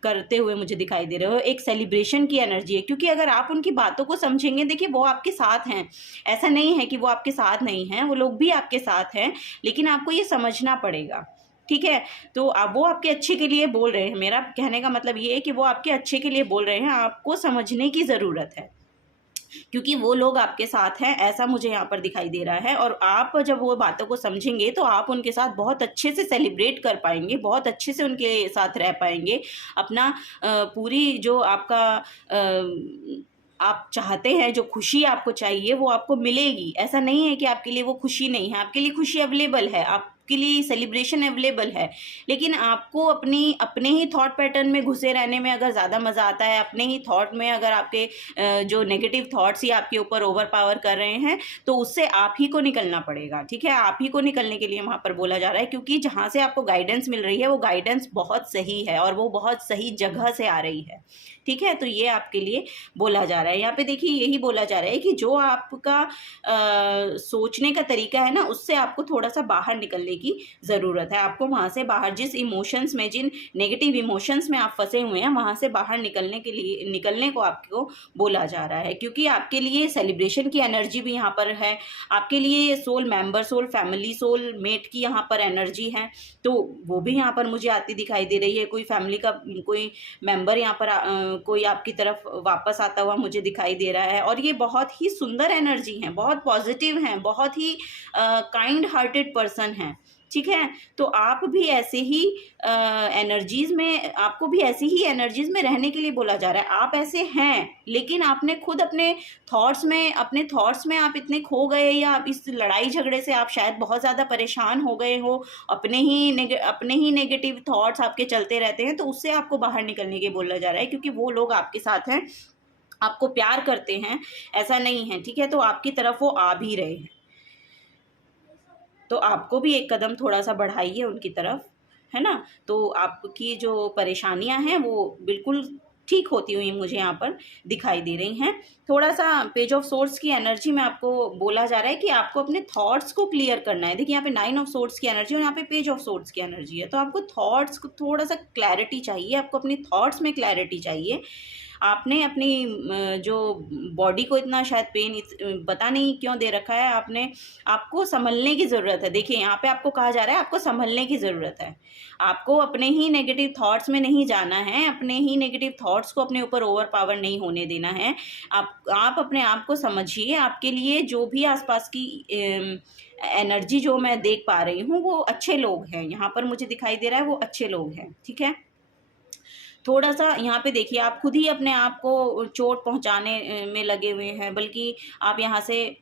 करते हुए मुझे दिखाई दे रहे हो। एक सेलिब्रेशन की एनर्जी है, क्योंकि अगर आप उनकी बातों को समझेंगे, देखिए वो आपके साथ हैं, ऐसा नहीं है कि वो आपके साथ नहीं हैं, वो लोग भी आपके साथ हैं, लेकिन आपको ये समझना पड़ेगा, ठीक है। तो अब वो आपके अच्छे के लिए बोल रहे हैं, मेरा कहने का मतलब ये है कि वो आपके अच्छे के लिए बोल रहे हैं, आपको समझने की ज़रूरत है, क्योंकि वो लोग आपके साथ हैं, ऐसा मुझे यहाँ पर दिखाई दे रहा है। और आप जब वो बातों को समझेंगे, तो आप उनके साथ बहुत अच्छे से सेलिब्रेट कर पाएंगे, बहुत अच्छे से उनके साथ रह पाएंगे। अपना पूरी जो आपका आप चाहते हैं, जो खुशी आपको चाहिए, वो आपको मिलेगी। ऐसा नहीं है कि आपके लिए वो खुशी नहीं है, आपके लिए खुशी अवेलेबल है, आपके लिए सेलिब्रेशन अवेलेबल है, लेकिन आपको अपने ही थॉट पैटर्न में घुसे रहने में अगर ज़्यादा मज़ा आता है, अपने ही थॉट में अगर आपके जो नेगेटिव थॉट्स ही आपके ऊपर ओवर पावर कर रहे हैं, तो उससे आप ही को निकलना पड़ेगा, ठीक है। आप ही को निकलने के लिए वहाँ पर बोला जा रहा है, क्योंकि जहाँ से आपको गाइडेंस मिल रही है, वो गाइडेंस बहुत सही है और वो बहुत सही जगह से आ रही है, ठीक है। तो ये आपके लिए बोला जा रहा है। यहाँ पे देखिए यही बोला जा रहा है कि जो आपका सोचने का तरीका है ना, उससे आपको थोड़ा सा बाहर निकलने की ज़रूरत है। आपको वहाँ से बाहर, जिस इमोशंस में, जिन नेगेटिव इमोशंस में आप फंसे हुए हैं, वहाँ से बाहर निकलने को आपको बोला जा रहा है, क्योंकि आपके लिए सेलिब्रेशन की एनर्जी भी यहाँ पर है, आपके लिए soul member, soul family, soul mate की यहाँ पर एनर्जी है, तो वो भी यहाँ पर मुझे आती दिखाई दे रही है। कोई फैमिली का कोई मेंबर यहाँ पर कोई आपकी तरफ वापस आता हुआ मुझे दिखाई दे रहा है, और ये बहुत ही सुंदर एनर्जी है, बहुत पॉजिटिव हैं, बहुत ही काइंड हार्टेड पर्सन हैं, ठीक है। तो आप भी ऐसे ही एनर्जीज में, आपको भी ऐसी ही एनर्जीज में रहने के लिए बोला जा रहा है। आप ऐसे हैं, लेकिन आपने खुद अपने थॉट्स में आप इतने खो गए, या आप इस लड़ाई झगड़े से आप शायद बहुत ज़्यादा परेशान हो गए हो, अपने ही नेगेटिव थॉट्स आपके चलते रहते हैं, तो उससे आपको बाहर निकलने के बोला जा रहा है, क्योंकि वो लोग आपके साथ हैं, आपको प्यार करते हैं, ऐसा नहीं है, ठीक है। तो आपकी तरफ वो आ भी रहे हैं, तो आपको भी एक कदम थोड़ा सा बढ़ाइए उनकी तरफ, है ना। तो आपकी जो परेशानियां हैं वो बिल्कुल ठीक होती हुई मुझे यहाँ पर दिखाई दे रही हैं। थोड़ा सा पेज ऑफ सोर्ड्स की एनर्जी में आपको बोला जा रहा है कि आपको अपने थॉट्स को क्लियर करना है। देखिए यहाँ पे 9 ऑफ सोर्ड्स की एनर्जी और यहाँ पे पेज ऑफ सोर्ड्स की एनर्जी है, तो आपको थॉट्स को थोड़ा सा क्लैरिटी चाहिए, आपको अपनी थॉट्स में क्लैरिटी चाहिए। आपने अपनी जो बॉडी को इतना शायद पेन पता नहीं क्यों दे रखा है, आपको संभलने की ज़रूरत है। देखिए यहाँ पे आपको कहा जा रहा है, आपको संभलने की ज़रूरत है, आपको अपने ही नेगेटिव थॉट्स में नहीं जाना है, अपने ही नेगेटिव थॉट्स को अपने ऊपर ओवर पावर नहीं होने देना है। आप अपने आप को समझिए, आपके लिए जो भी आसपास की एनर्जी जो मैं देख पा रही हूँ, वो अच्छे लोग हैं, यहाँ पर मुझे दिखाई दे रहा है वो अच्छे लोग हैं, ठीक है। थोड़ा-सा यहाँ पे देखिए, आप खुद ही अपने आप को चोट पहुँचाने में लगे हुए हैं, बल्कि आप यहाँ से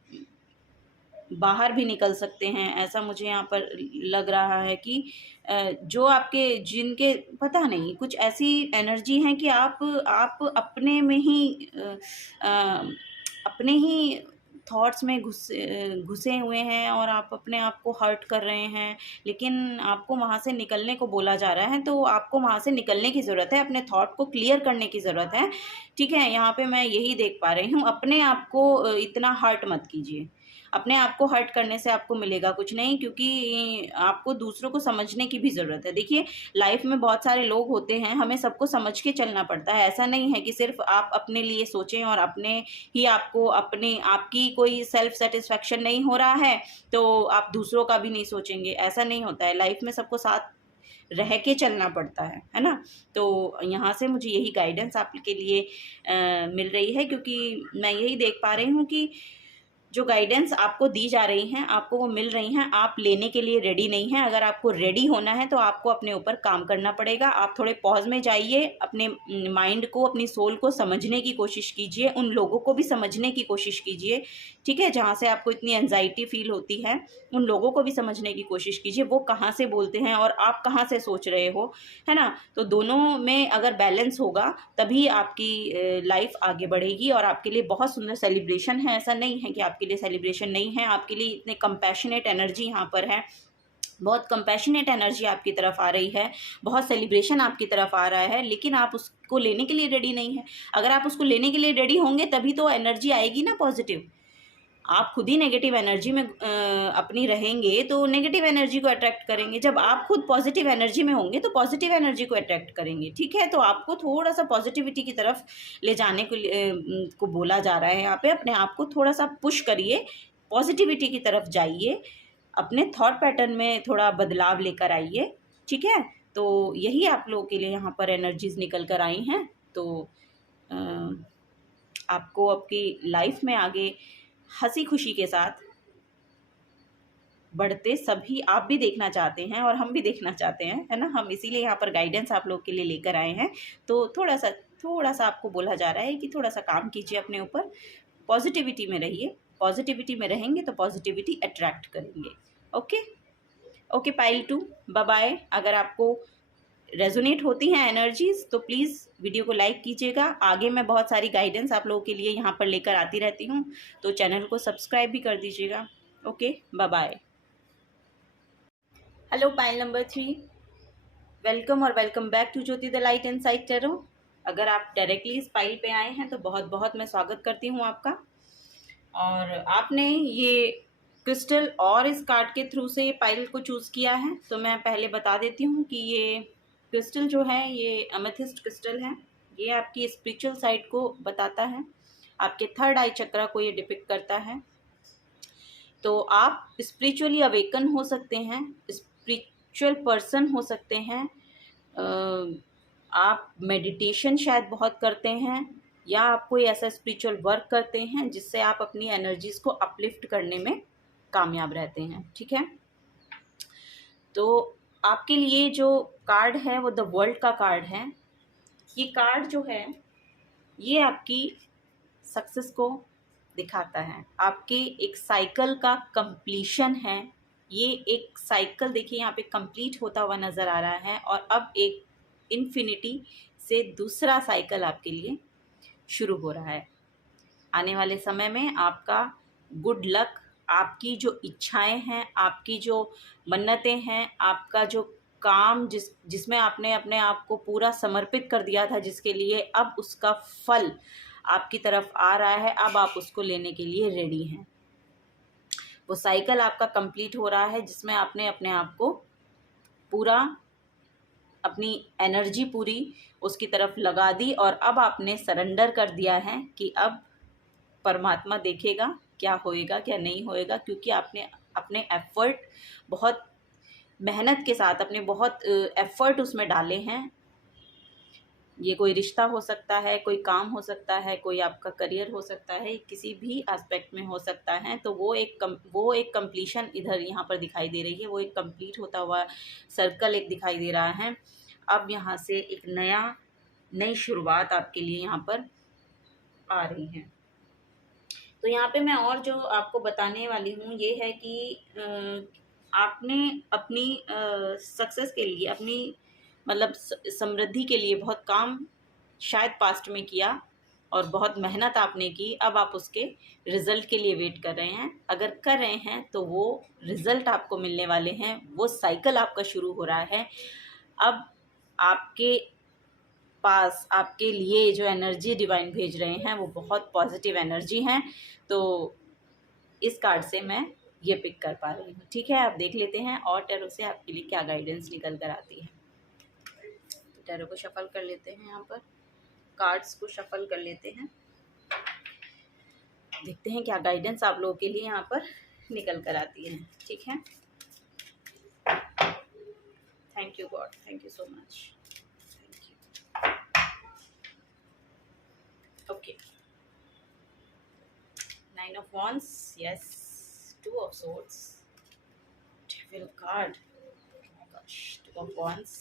बाहर भी निकल सकते हैं। ऐसा मुझे यहाँ पर लग रहा है कि जो आपके जिनके पता नहीं कुछ ऐसी एनर्जी है कि आप अपने में ही अपने ही थॉट्स में घुसे हुए हैं और आप अपने आप को हर्ट कर रहे हैं, लेकिन आपको वहाँ से निकलने को बोला जा रहा है, तो आपको वहाँ से निकलने की ज़रूरत है, अपने थॉट को क्लियर करने की ज़रूरत है, ठीक है? यहाँ पे मैं यही देख पा रही हूँ, अपने आप को इतना हर्ट मत कीजिए। अपने आप को हर्ट करने से आपको मिलेगा कुछ नहीं, क्योंकि आपको दूसरों को समझने की भी ज़रूरत है। देखिए, लाइफ में बहुत सारे लोग होते हैं, हमें सबको समझ के चलना पड़ता है। ऐसा नहीं है कि सिर्फ़ आप अपने लिए सोचें और अपने ही आपको अपने आपकी कोई सेल्फ सैटिस्फैक्शन नहीं हो रहा है, तो आप दूसरों का भी नहीं सोचेंगे, ऐसा नहीं होता है। लाइफ में सबको साथ रह के चलना पड़ता है ना? तो यहाँ से मुझे यही गाइडेंस आपके लिए मिल रही है, क्योंकि मैं यही देख पा रही हूँ कि जो गाइडेंस आपको दी जा रही हैं, आपको वो मिल रही हैं, आप लेने के लिए रेडी नहीं हैं। अगर आपको रेडी होना है तो आपको अपने ऊपर काम करना पड़ेगा। आप थोड़े पॉज़ में जाइए, अपने माइंड को, अपनी सोल को समझने की कोशिश कीजिए, उन लोगों को भी समझने की कोशिश कीजिए, ठीक है? जहाँ से आपको इतनी एंग्ज़ायटी फ़ील होती है, उन लोगों को भी समझने की कोशिश कीजिए, वो कहाँ से बोलते हैं और आप कहाँ से सोच रहे हो, है ना? तो दोनों में अगर बैलेंस होगा, तभी आपकी लाइफ़ आगे बढ़ेगी और आपके लिए बहुत सुंदर सेलिब्रेशन है। ऐसा नहीं है कि आपके लिए सेलिब्रेशन नहीं है, आपके लिए इतने कंपैशनेट एनर्जी यहाँ पर है, बहुत कंपैशनेट एनर्जी आपकी तरफ आ रही है, बहुत सेलिब्रेशन आपकी तरफ आ रहा है, लेकिन आप उसको लेने के लिए रेडी नहीं हैं। अगर आप उसको लेने के लिए रेडी होंगे, तभी तो एनर्जी आएगी ना पॉज़िटिव। आप खुद ही नेगेटिव एनर्जी में अपनी रहेंगे, तो नेगेटिव एनर्जी को अट्रैक्ट करेंगे। जब आप खुद पॉजिटिव एनर्जी में होंगे, तो पॉजिटिव एनर्जी को अट्रैक्ट करेंगे, ठीक है? तो आपको थोड़ा-सा पॉजिटिविटी की तरफ ले जाने को बोला जा रहा है यहाँ पे। अपने आप को थोड़ा-सा पुश करिए, पॉजिटिविटी की तरफ जाइए, अपने थॉट पैटर्न में थोड़ा बदलाव लेकर आइए, ठीक है? तो यही आप लोगों के लिए यहाँ पर एनर्जीज़ निकल कर आई हैं। तो अ, आपको आपकी लाइफ में आगे हँसी खुशी के साथ बढ़ते सभी आप भी देखना चाहते हैं और हम भी देखना चाहते हैं, है ना? हम इसीलिए यहाँ पर गाइडेंस आप लोग के लिए लेकर आए हैं। तो थोड़ा-सा आपको बोला जा रहा है कि थोड़ा-सा काम कीजिए अपने ऊपर, पॉज़िटिविटी में रहिए, पॉज़िटिविटी में रहेंगे तो पॉज़िटिविटी अट्रैक्ट करेंगे। ओके? Okay pile 2, bye-bye. अगर आपको रेज़ोनेट होती हैं एनर्जीज़, तो प्लीज़ वीडियो को लाइक कीजिएगा। आगे मैं बहुत सारी गाइडेंस आप लोगों के लिए यहाँ पर लेकर आती रहती हूँ, तो चैनल को सब्सक्राइब भी कर दीजिएगा। Okay, bye bye. Hello pile number 3, welcome और welcome back to Jyoti the light inside tarot. अगर आप डायरेक्टली इस पाइल पे आए हैं, तो बहुत-बहुत मैं स्वागत करती हूँ आपका। और आपने ये क्रिस्टल और इस कार्ड के थ्रू से ये पाइल को चूज़ किया है, तो मैं पहले बता देती हूँ कि ये क्रिस्टल जो है, ये एमेथिस्ट क्रिस्टल है। ये आपकी स्पिरिचुअल साइड को बताता है, आपके थर्ड आई चक्रा को ये डिपिक्ट करता है। तो आप स्पिरिचुअली अवेकन हो सकते हैं, स्पिरिचुअल पर्सन हो सकते हैं, आप मेडिटेशन शायद बहुत करते हैं, या आप कोई ऐसा स्पिरिचुअल वर्क करते हैं जिससे आप अपनी एनर्जीज़ को अपलिफ्ट करने में कामयाब रहते हैं, ठीक है? तो आपके लिए जो कार्ड है वो द वर्ल्ड का कार्ड है। ये कार्ड जो है, ये आपकी सक्सेस को दिखाता है, आपके एक साइकिल का कंप्लीशन है। ये एक साइकिल देखिए यहाँ पे कंप्लीट होता हुआ नज़र आ रहा है, और अब एक इन्फिनिटी से दूसरा साइकिल आपके लिए शुरू हो रहा है। आने वाले समय में आपका गुड लक, आपकी जो इच्छाएं हैं, आपकी जो मन्नतें हैं, आपका जो काम जिसमें आपने अपने आप को पूरा समर्पित कर दिया था, जिसके लिए अब उसका फल आपकी तरफ आ रहा है, अब आप उसको लेने के लिए रेडी हैं। वो साइकिल आपका कंप्लीट हो रहा है जिसमें आपने अपने आप को पूरा, अपनी एनर्जी पूरी उसकी तरफ लगा दी, और अब आपने सरेंडर कर दिया है कि अब परमात्मा देखेगा क्या होएगा क्या नहीं होएगा, क्योंकि आपने अपने एफर्ट बहुत मेहनत के साथ, अपने बहुत एफर्ट उसमें डाले हैं। ये कोई रिश्ता हो सकता है, कोई काम हो सकता है, कोई आपका करियर हो सकता है, किसी भी एस्पेक्ट में हो सकता है। तो वो एक कंप्लीशन इधर यहाँ पर दिखाई दे रही है, वो एक कंप्लीट होता हुआ सर्कल एक दिखाई दे रहा है। अब यहाँ से एक नया नई शुरुआत आपके लिए यहाँ पर आ रही है। तो यहाँ पे मैं और जो आपको बताने वाली हूँ ये है कि आपने अपनी सक्सेस के लिए, अपनी मतलब समृद्धि के लिए बहुत काम शायद पास्ट में किया और बहुत मेहनत आपने की। अब आप उसके रिज़ल्ट के लिए वेट कर रहे हैं। अगर कर रहे हैं तो वो रिज़ल्ट आपको मिलने वाले हैं, वो साइकिल आपका शुरू हो रहा है। अब आपके पास आपके लिए जो एनर्जी डिवाइन भेज रहे हैं वो बहुत पॉजिटिव एनर्जी हैं। तो इस कार्ड से मैं ये पिक कर पा रही हूँ। ठीक है, आप देख लेते हैं और टैरो से आपके लिए क्या गाइडेंस निकल कर आती है। तो टैरो को शफल कर लेते हैं, यहाँ पर कार्ड्स को शफल कर लेते हैं, देखते हैं क्या गाइडेंस आप लोगों के लिए यहाँ पर निकल कर आती है। ठीक है, thank you God, thank you so much, thank you. Okay, 9 of Wands, yes, 2 of Swords, Devil card, oh my gosh, 2 of Wands,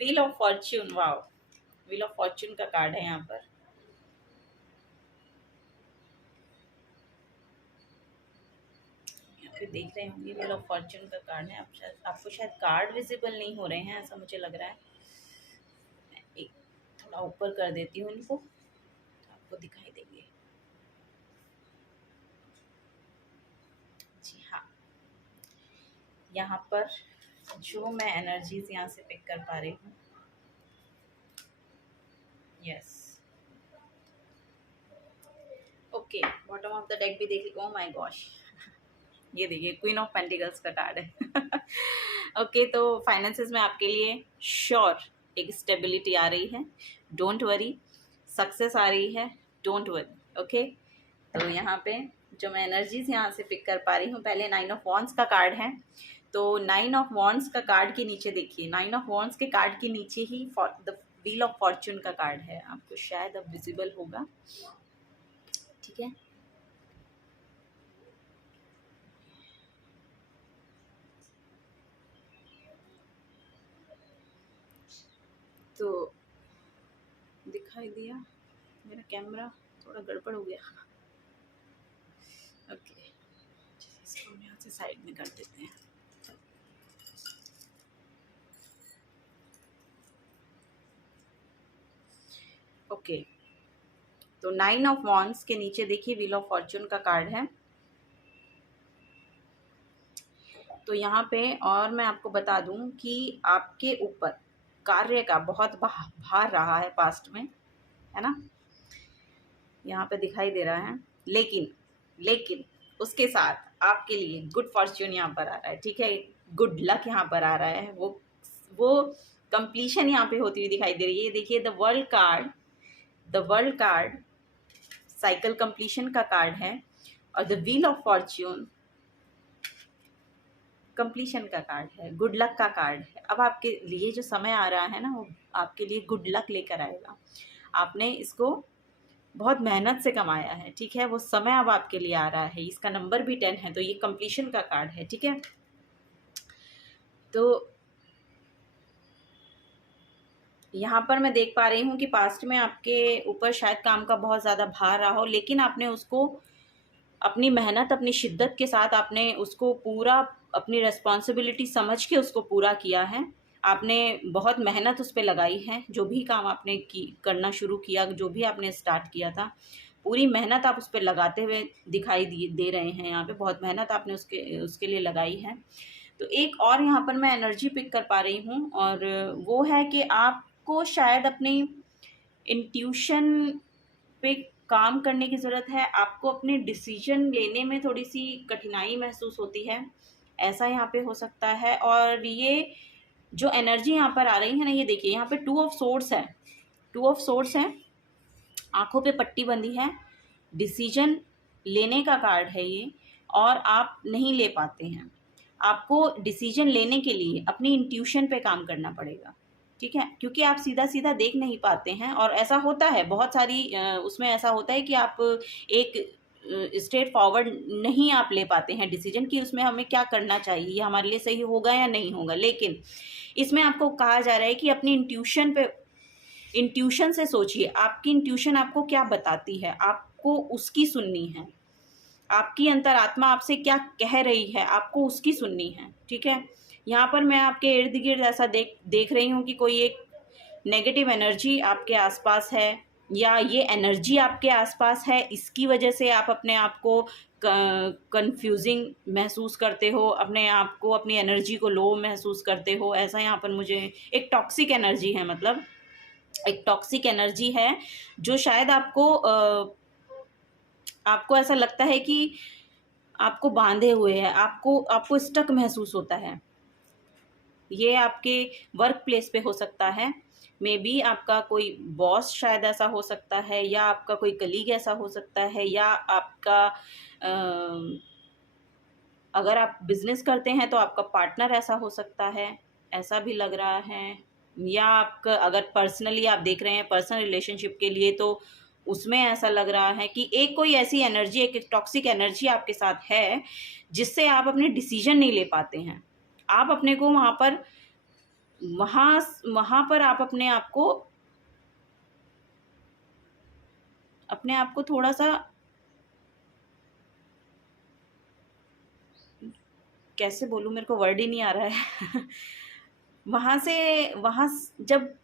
Wheel of Fortune, wow, Wheel of Fortune का कार्ड है यहाँ पर। यहाँ पे देख रहे होंगे Wheel of Fortune का कार्ड है। आपको शायद कार्ड विजिबल नहीं हो रहे हैं, ऐसा मुझे लग रहा है। एक थोड़ा ऊपर कर देती हूँ इनको तो आपको दिखाई देंगे। जी हाँ, यहाँ पर जो मैं एनर्जीज यहाँ से पिक कर पा रही हूँ, yes, okay, bottom of the deck भी देख लीजिए। ओह माय गॉश, ये देखिए क्वीन ऑफ पेंटिकल्स का कार्ड है। ओके, तो फाइनेंसेस में आपके लिए श्योर एक स्टेबिलिटी आ रही है, डोंट वरी। सक्सेस आ रही है, डोंट वरी। ओके, तो यहाँ पे जो मैं एनर्जीज यहाँ से पिक कर पा रही हूँ, पहले 9 ऑफ वॉन्ड्स का कार्ड है। तो 9 ऑफ वॉन्ड्स का कार्ड के नीचे देखिए, 9 ऑफ वॉन्ड्स के कार्ड के नीचे ही द व्हील ऑफ फॉर्च्यून का कार्ड है। आपको शायद अब विजिबल होगा, ठीक है। तो दिखाई दिया, मेरा कैमरा थोड़ा गड़बड़ हो गया। ओके, इसको हम यहाँ से साइड में कर देते हैं। ओके, तो 9 ऑफ वॉन्ड्स के नीचे देखिए व्हील ऑफ फॉर्च्यून का कार्ड है। तो यहाँ पे और मैं आपको बता दूं कि आपके ऊपर कार्य का बहुत भार रहा है पास्ट में, है ना, यहाँ पे दिखाई दे रहा है। लेकिन उसके साथ आपके लिए गुड फॉर्च्यून यहाँ पर आ रहा है, ठीक है, गुड लक यहाँ पर आ रहा है। वो कंप्लीशन यहाँ पे होती हुई दिखाई दे रही है। देखिए the world card cycle completion का कार्ड है और the wheel of Fortune completion का कार्ड है, गुड लक का कार्ड है। अब आपके लिए जो समय आ रहा है ना, वो आपके लिए गुड लक लेकर आएगा। आपने इसको बहुत मेहनत से कमाया है, ठीक है, वो समय अब आपके लिए आ रहा है। इसका नंबर भी 10 है, तो ये कंप्लीशन का कार्ड है, ठीक है। तो यहाँ पर मैं देख पा रही हूँ कि पास्ट में आपके ऊपर शायद काम का बहुत ज़्यादा भार रहा हो, लेकिन आपने उसको अपनी मेहनत, अपनी शिद्दत के साथ आपने उसको पूरा अपनी रिस्पॉन्सिबिलिटी समझ के उसको पूरा किया है। आपने बहुत मेहनत उस पर लगाई है। जो भी काम आपने करना शुरू किया, जो भी आपने स्टार्ट किया था, पूरी मेहनत आप उस पर लगाते हुए दिखाई दे रहे हैं। यहाँ पे बहुत मेहनत आपने उसके लिए लगाई है। तो एक और यहाँ पर मैं एनर्जी पिक कर पा रही हूँ, और वो है कि आपको शायद अपनी इंट्यूशन पे काम करने की ज़रूरत है। आपको अपने डिसीजन लेने में थोड़ी सी कठिनाई महसूस होती है, ऐसा यहाँ पे हो सकता है। और ये जो एनर्जी यहाँ पर आ रही है ना, ये देखिए यहाँ पे 2 ऑफ सोर्ड्स है, 2 ऑफ सोर्ड्स है, आंखों पे पट्टी बंधी है, डिसीजन लेने का कार्ड है ये, और आप नहीं ले पाते हैं। आपको डिसीजन लेने के लिए अपनी इंट्यूशन पे काम करना पड़ेगा, ठीक है, क्योंकि आप सीधा सीधा देख नहीं पाते हैं। और ऐसा होता है बहुत सारी उसमें ऐसा होता है कि आप एक स्ट्रेट फॉरवर्ड नहीं आप ले पाते हैं डिसीजन कि उसमें हमें क्या करना चाहिए, ये हमारे लिए सही होगा या नहीं होगा। लेकिन इसमें आपको कहा जा रहा है कि अपनी इंट्यूशन पे इंट्यूशन से सोचिए, आपकी इंट्यूशन आपको क्या बताती है, आपको उसकी सुननी है। आपकी अंतरात्मा आपसे क्या कह रही है, आपको उसकी सुननी है, ठीक है। यहाँ पर मैं आपके इर्द गिर्द ऐसा देख रही हूँ कि कोई एक नेगेटिव एनर्जी आपके आसपास है, या ये एनर्जी आपके आसपास है, इसकी वजह से आप अपने आप को कंफ्यूजिंग महसूस करते हो, अपने आप को, अपनी एनर्जी को लो महसूस करते हो। ऐसा यहाँ पर मुझे एक टॉक्सिक एनर्जी है, मतलब एक टॉक्सिक एनर्जी है जो शायद आपको ऐसा लगता है कि आपको बांधे हुए है, आपको स्टक महसूस होता है। ये आपके वर्क प्लेस पे हो सकता है, मे बी आपका कोई बॉस शायद ऐसा हो सकता है, या आपका कोई कलीग ऐसा हो सकता है, या आपका अगर आप बिजनेस करते हैं तो आपका पार्टनर ऐसा हो सकता है, ऐसा भी लग रहा है। या आपका अगर पर्सनली आप देख रहे हैं पर्सनल रिलेशनशिप के लिए, तो उसमें ऐसा लग रहा है कि एक कोई ऐसी एनर्जी, एक टॉक्सिक एनर्जी आपके साथ है जिससे आप अपने डिसीजन नहीं ले पाते हैं। आप अपने को वहाँ पर आप अपने आप को थोड़ा सा, कैसे बोलूँ, मेरे को वर्ड ही नहीं आ रहा है वहाँ जब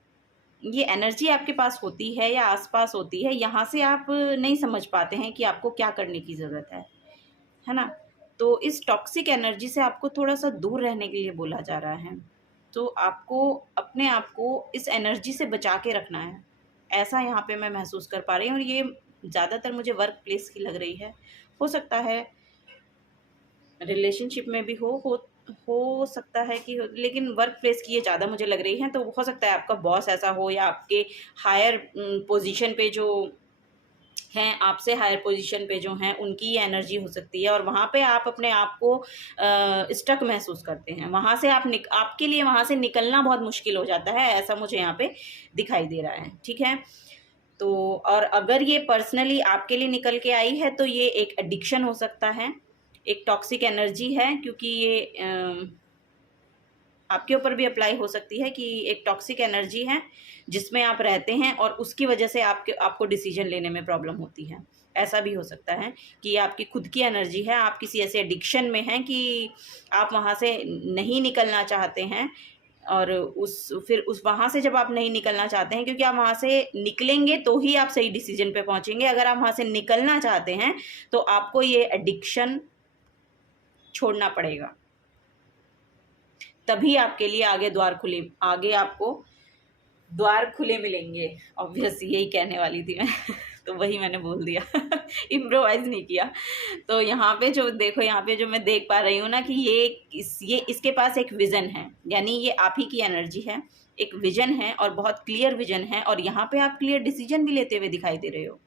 ये एनर्जी आपके पास होती है या आसपास होती है, यहाँ से आप नहीं समझ पाते हैं कि आपको क्या करने की ज़रूरत है ना। तो इस टॉक्सिक एनर्जी से आपको थोड़ा सा दूर रहने के लिए बोला जा रहा है। तो आपको अपने आप को इस एनर्जी से बचा के रखना है, ऐसा यहाँ पे मैं महसूस कर पा रही हूँ। और ये ज़्यादातर मुझे वर्क प्लेस की लग रही है। हो सकता है रिलेशनशिप में भी हो सकता है कि लेकिन वर्क प्लेस की ये ज़्यादा मुझे लग रही है। तो हो सकता है आपका बॉस ऐसा हो, या आपके हायर पोजीशन पे जो हैं, आपसे हायर पोजीशन पे जो हैं, उनकी ये एनर्जी हो सकती है। और वहाँ पे आप अपने आप को स्टक महसूस करते हैं, वहाँ से आपके लिए वहाँ से निकलना बहुत मुश्किल हो जाता है, ऐसा मुझे यहाँ पे दिखाई दे रहा है, ठीक है। तो और अगर ये पर्सनली आपके लिए निकल के आई है तो ये एक एडिक्शन हो सकता है, एक टॉक्सिक एनर्जी है, क्योंकि ये आपके ऊपर भी अप्लाई हो सकती है कि एक टॉक्सिक एनर्जी है जिसमें आप रहते हैं और उसकी वजह से आपको डिसीजन लेने में प्रॉब्लम होती है। ऐसा भी हो सकता है कि ये आपकी खुद की एनर्जी है, आप किसी ऐसे एडिक्शन में हैं कि आप वहाँ से नहीं निकलना चाहते हैं। और फिर वहाँ से जब आप नहीं निकलना चाहते हैं, क्योंकि आप वहाँ से निकलेंगे तो ही आप सही डिसीजन पे पहुँचेंगे। अगर आप वहाँ से निकलना चाहते हैं तो आपको ये एडिक्शन छोड़ना पड़ेगा, तभी आपके लिए आगे आपको द्वार खुले मिलेंगे। ऑब्वियस यही कहने वाली थी मैं तो वही मैंने बोल दिया इम्प्रोवाइज नहीं किया। तो यहाँ पे जो देखो, यहाँ पे जो मैं देख पा रही हूँ ना कि इसके पास एक विज़न है, यानी ये आप ही की एनर्जी है, एक विजन है और बहुत क्लियर विजन है। और यहाँ पे आप क्लियर डिसीजन भी लेते हुए दिखाई दे रहे हो।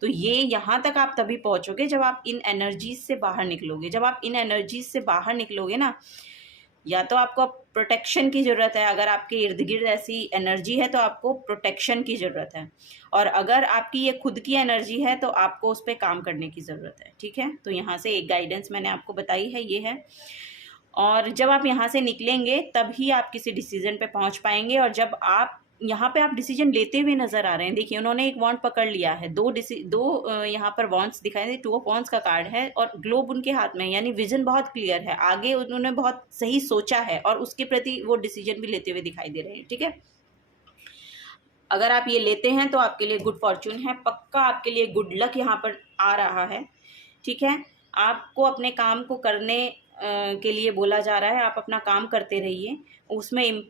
तो ये यहाँ तक आप तभी पहुँचोगे जब आप इन एनर्जीज से बाहर निकलोगे। जब आप इन एनर्जीज से बाहर निकलोगे ना, या तो आपको प्रोटेक्शन की ज़रूरत है। अगर आपके इर्द गिर्द ऐसी एनर्जी है तो आपको प्रोटेक्शन की ज़रूरत है, और अगर आपकी ये खुद की एनर्जी है तो आपको उस पर काम करने की ज़रूरत है, ठीक है। तो यहाँ से एक गाइडेंस मैंने आपको बताई है, ये है। और जब आप यहाँ से निकलेंगे तभी आप किसी डिसीजन पे पहुँच पाएंगे। और जब आप यहाँ पे आप डिसीजन लेते हुए नज़र आ रहे हैं, देखिए उन्होंने एक वॉन्ड पकड़ लिया है, दो यहाँ पर वॉन्ड्स दिखाए थे, 2 ऑफ वॉन्ड्स का कार्ड है और ग्लोब उनके हाथ में है, यानी विजन बहुत क्लियर है, आगे उन्होंने बहुत सही सोचा है और उसके प्रति वो डिसीजन भी लेते हुए दिखाई दे रहे हैं, ठीक है। अगर आप ये लेते हैं तो आपके लिए गुड फॉर्चून है, पक्का आपके लिए गुड लक यहाँ पर आ रहा है, ठीक है। आपको अपने काम को करने के लिए बोला जा रहा है, आप अपना काम करते रहिए, उसमें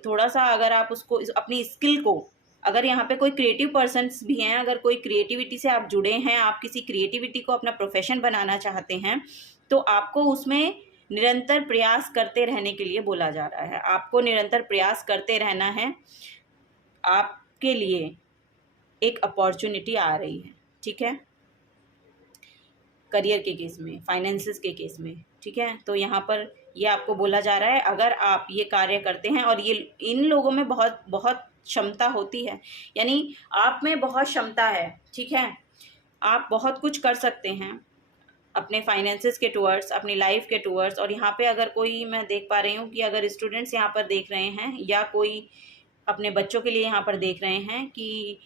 थोड़ा सा अगर आप उसको अपनी स्किल को, अगर यहाँ पे कोई क्रिएटिव पर्सन्स भी हैं, अगर कोई क्रिएटिविटी से आप जुड़े हैं, आप किसी क्रिएटिविटी को अपना प्रोफेशन बनाना चाहते हैं, तो आपको उसमें निरंतर प्रयास करते रहने के लिए बोला जा रहा है। आपको निरंतर प्रयास करते रहना है, आपके लिए एक अपॉर्चुनिटी आ रही है, ठीक है, करियर के केस में, फाइनेंसिस के केस में, ठीक है। तो यहाँ पर ये आपको बोला जा रहा है, अगर आप ये कार्य करते हैं, और ये इन लोगों में बहुत बहुत क्षमता होती है, यानी आप में बहुत क्षमता है, ठीक है, आप बहुत कुछ कर सकते हैं अपने फाइनेंसिस के टूवर्ड्स, अपनी लाइफ के टूवर्ड्स। और यहाँ पे अगर कोई, मैं देख पा रही हूँ कि अगर स्टूडेंट्स यहाँ पर देख रहे हैं, या कोई अपने बच्चों के लिए यहाँ पर देख रहे हैं कि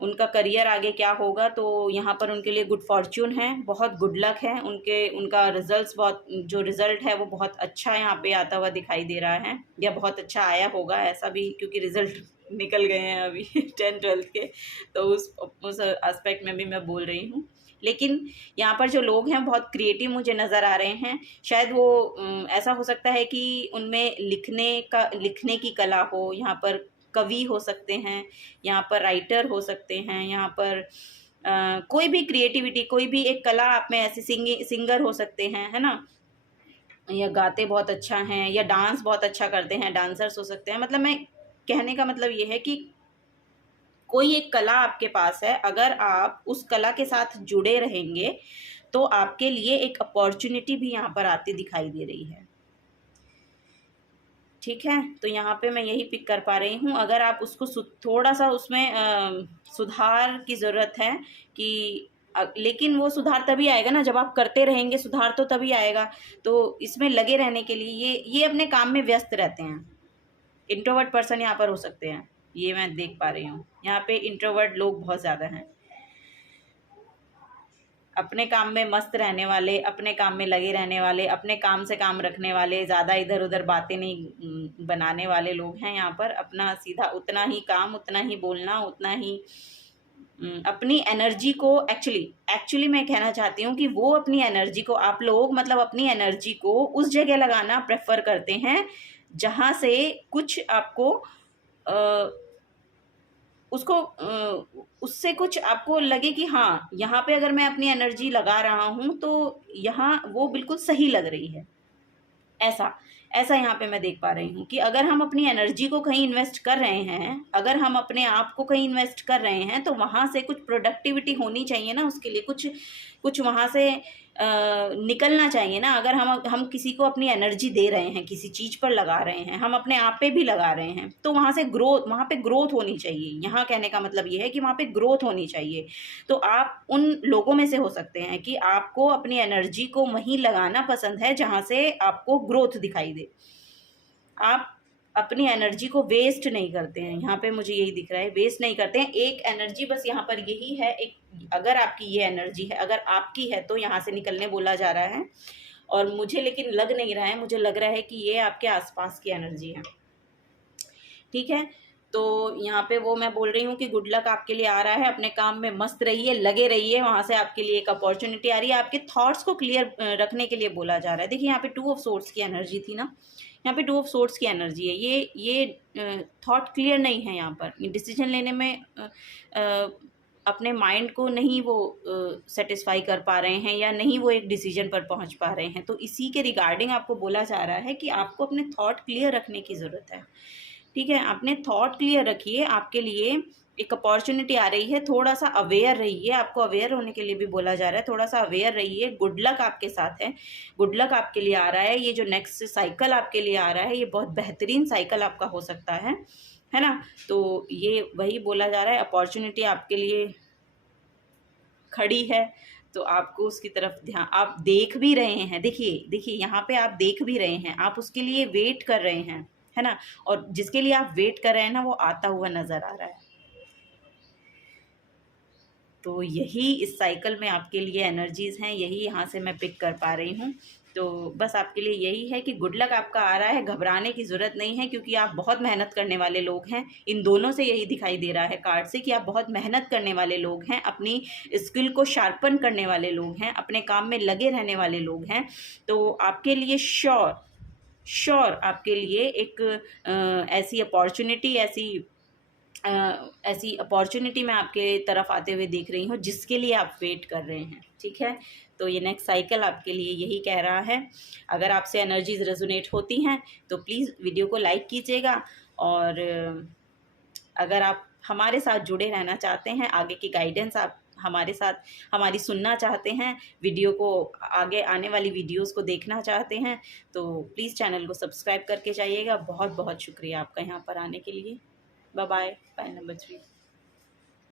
उनका करियर आगे क्या होगा, तो यहाँ पर उनके लिए गुड फॉर्च्यून है, बहुत गुड लक है। उनका रिज़ल्ट है वो बहुत अच्छा यहाँ पे आता हुआ दिखाई दे रहा है, या बहुत अच्छा आया होगा ऐसा भी, क्योंकि रिज़ल्ट निकल गए हैं अभी 10th-12th के, तो उस एस्पेक्ट में भी मैं बोल रही हूँ। लेकिन यहाँ पर जो लोग हैं बहुत क्रिएटिव मुझे नज़र आ रहे हैं। शायद वो ऐसा हो सकता है कि उनमें लिखने की कला हो, यहाँ पर कवि हो सकते हैं, यहाँ पर राइटर हो सकते हैं, यहाँ पर कोई भी क्रिएटिविटी, कोई भी एक कला आप में ऐसे सिंगर हो सकते हैं, है ना, या गाते बहुत अच्छा हैं, या डांस बहुत अच्छा करते हैं, डांसर्स हो सकते हैं। मतलब मैं कहने का मतलब ये है कि कोई एक कला आपके पास है, अगर आप उस कला के साथ जुड़े रहेंगे तो आपके लिए एक अपॉर्चुनिटी भी यहाँ पर आती दिखाई दे रही है। ठीक है, तो यहाँ पे मैं यही पिक कर पा रही हूँ। अगर आप उसको थोड़ा सा उसमें सुधार की ज़रूरत है कि लेकिन वो सुधार तभी आएगा ना जब आप करते रहेंगे, सुधार तो तभी आएगा। तो इसमें लगे रहने के लिए ये अपने काम में व्यस्त रहते हैं। इंट्रोवर्ट पर्सन यहाँ पर हो सकते हैं, ये मैं देख पा रही हूँ। यहाँ पे इंट्रोवर्ट लोग बहुत ज़्यादा हैं, अपने काम में मस्त रहने वाले, अपने काम में लगे रहने वाले, अपने काम से काम रखने वाले, ज़्यादा इधर उधर बातें नहीं बनाने वाले लोग हैं यहाँ पर। अपना सीधा उतना ही काम, उतना ही बोलना, उतना ही अपनी एनर्जी को एक्चुअली मैं कहना चाहती हूँ कि वो अपनी एनर्जी को, आप लोग मतलब अपनी एनर्जी को उस जगह लगाना प्रेफर करते हैं जहाँ से कुछ आपको उससे कुछ आपको लगे कि हाँ, यहाँ पे अगर मैं अपनी एनर्जी लगा रहा हूँ तो यहाँ वो बिल्कुल सही लग रही है। ऐसा ऐसा यहाँ पे मैं देख पा रही हूँ कि अगर हम अपनी एनर्जी को कहीं इन्वेस्ट कर रहे हैं, अगर हम अपने आप को कहीं इन्वेस्ट कर रहे हैं, तो वहाँ से कुछ प्रोडक्टिविटी होनी चाहिए ना, उसके लिए कुछ वहाँ से निकलना चाहिए ना। अगर हम किसी को अपनी एनर्जी दे रहे हैं, किसी चीज़ पर लगा रहे हैं, हम अपने आप पे भी लगा रहे हैं, तो वहाँ पे ग्रोथ होनी चाहिए। यहाँ कहने का मतलब ये है कि वहाँ पे ग्रोथ होनी चाहिए। तो आप उन लोगों में से हो सकते हैं कि आपको अपनी एनर्जी को वहीं लगाना पसंद है जहाँ से आपको ग्रोथ दिखाई दे। आप अपनी एनर्जी को वेस्ट नहीं करते हैं, यहाँ पे मुझे यही दिख रहा है, वेस्ट नहीं करते हैं। एक एनर्जी बस यहाँ पर यही है, अगर आपकी ये एनर्जी है, अगर आपकी है तो यहाँ से निकलने बोला जा रहा है। और मुझे लेकिन लग नहीं रहा है, मुझे लग रहा है कि ये आपके आसपास की एनर्जी है। ठीक है, तो यहाँ पे वो मैं बोल रही हूँ कि गुड लक आपके लिए आ रहा है। अपने काम में मस्त रहिए, लगे रहिए, वहाँ से आपके लिए एक अपॉर्चुनिटी आ रही है। आपके थॉट्स को क्लियर रखने के लिए बोला जा रहा है। देखिए यहाँ पे 2 ऑफ सोर्ड्स की एनर्जी थी ना, यहाँ पे 2 ऑफ सोर्ड्स की एनर्जी है। ये थॉट क्लियर नहीं है यहाँ पर, डिसीजन लेने में अपने माइंड को नहीं वो सेटिस्फाई कर पा रहे हैं, या नहीं वो एक डिसीजन पर पहुँच पा रहे हैं। तो इसी के रिगार्डिंग आपको बोला जा रहा है कि आपको अपने थॉट क्लियर रखने की ज़रूरत है। ठीक है, अपने थॉट क्लियर रखिए, आपके लिए एक अपॉर्चुनिटी आ रही है। थोड़ा सा अवेयर रहिए, आपको अवेयर होने के लिए भी बोला जा रहा है। थोड़ा सा अवेयर रहिए, गुड लक आपके साथ है, गुड लक आपके लिए आ रहा है। ये जो नेक्स्ट साइकिल आपके लिए आ रहा है, ये बहुत बेहतरीन साइकिल आपका हो सकता है ना। तो ये वही बोला जा रहा है, अपॉर्चुनिटी आपके लिए खड़ी है, तो आपको उसकी तरफ ध्यान, आप देख भी रहे हैं। देखिए यहाँ पे आप देख भी रहे हैं, आप उसके लिए वेट कर रहे हैं, है ना। और जिसके लिए आप वेट कर रहे हैं ना, वो आता हुआ नज़र आ रहा है। तो यही इस साइकिल में आपके लिए एनर्जीज़ हैं, यही यहाँ से मैं पिक कर पा रही हूँ। तो बस आपके लिए यही है कि गुड लक आपका आ रहा है, घबराने की ज़रूरत नहीं है, क्योंकि आप बहुत मेहनत करने वाले लोग हैं। इन दोनों से यही दिखाई दे रहा है कार्ड से कि आप बहुत मेहनत करने वाले लोग हैं, अपनी स्किल को शार्पन करने वाले लोग हैं, अपने काम में लगे रहने वाले लोग हैं। तो आपके लिए श्योर आपके लिए एक ऐसी अपॉर्चुनिटी मैं आपके तरफ आते हुए देख रही हूँ, जिसके लिए आप वेट कर रहे हैं। ठीक है, तो ये नेक्स्ट साइकिल आपके लिए यही कह रहा है। अगर आपसे एनर्जीज रेजोनेट होती हैं तो प्लीज़ वीडियो को लाइक कीजिएगा, और अगर आप हमारे साथ जुड़े रहना चाहते हैं, आगे की गाइडेंस आप हमारे साथ हमारी सुनना चाहते हैं, वीडियो को आगे आने वाली वीडियोस को देखना चाहते हैं, तो प्लीज़ चैनल को सब्सक्राइब करके जाइएगा। बहुत बहुत शुक्रिया आपका यहाँ पर आने के लिए। Bye bye, bye number 3।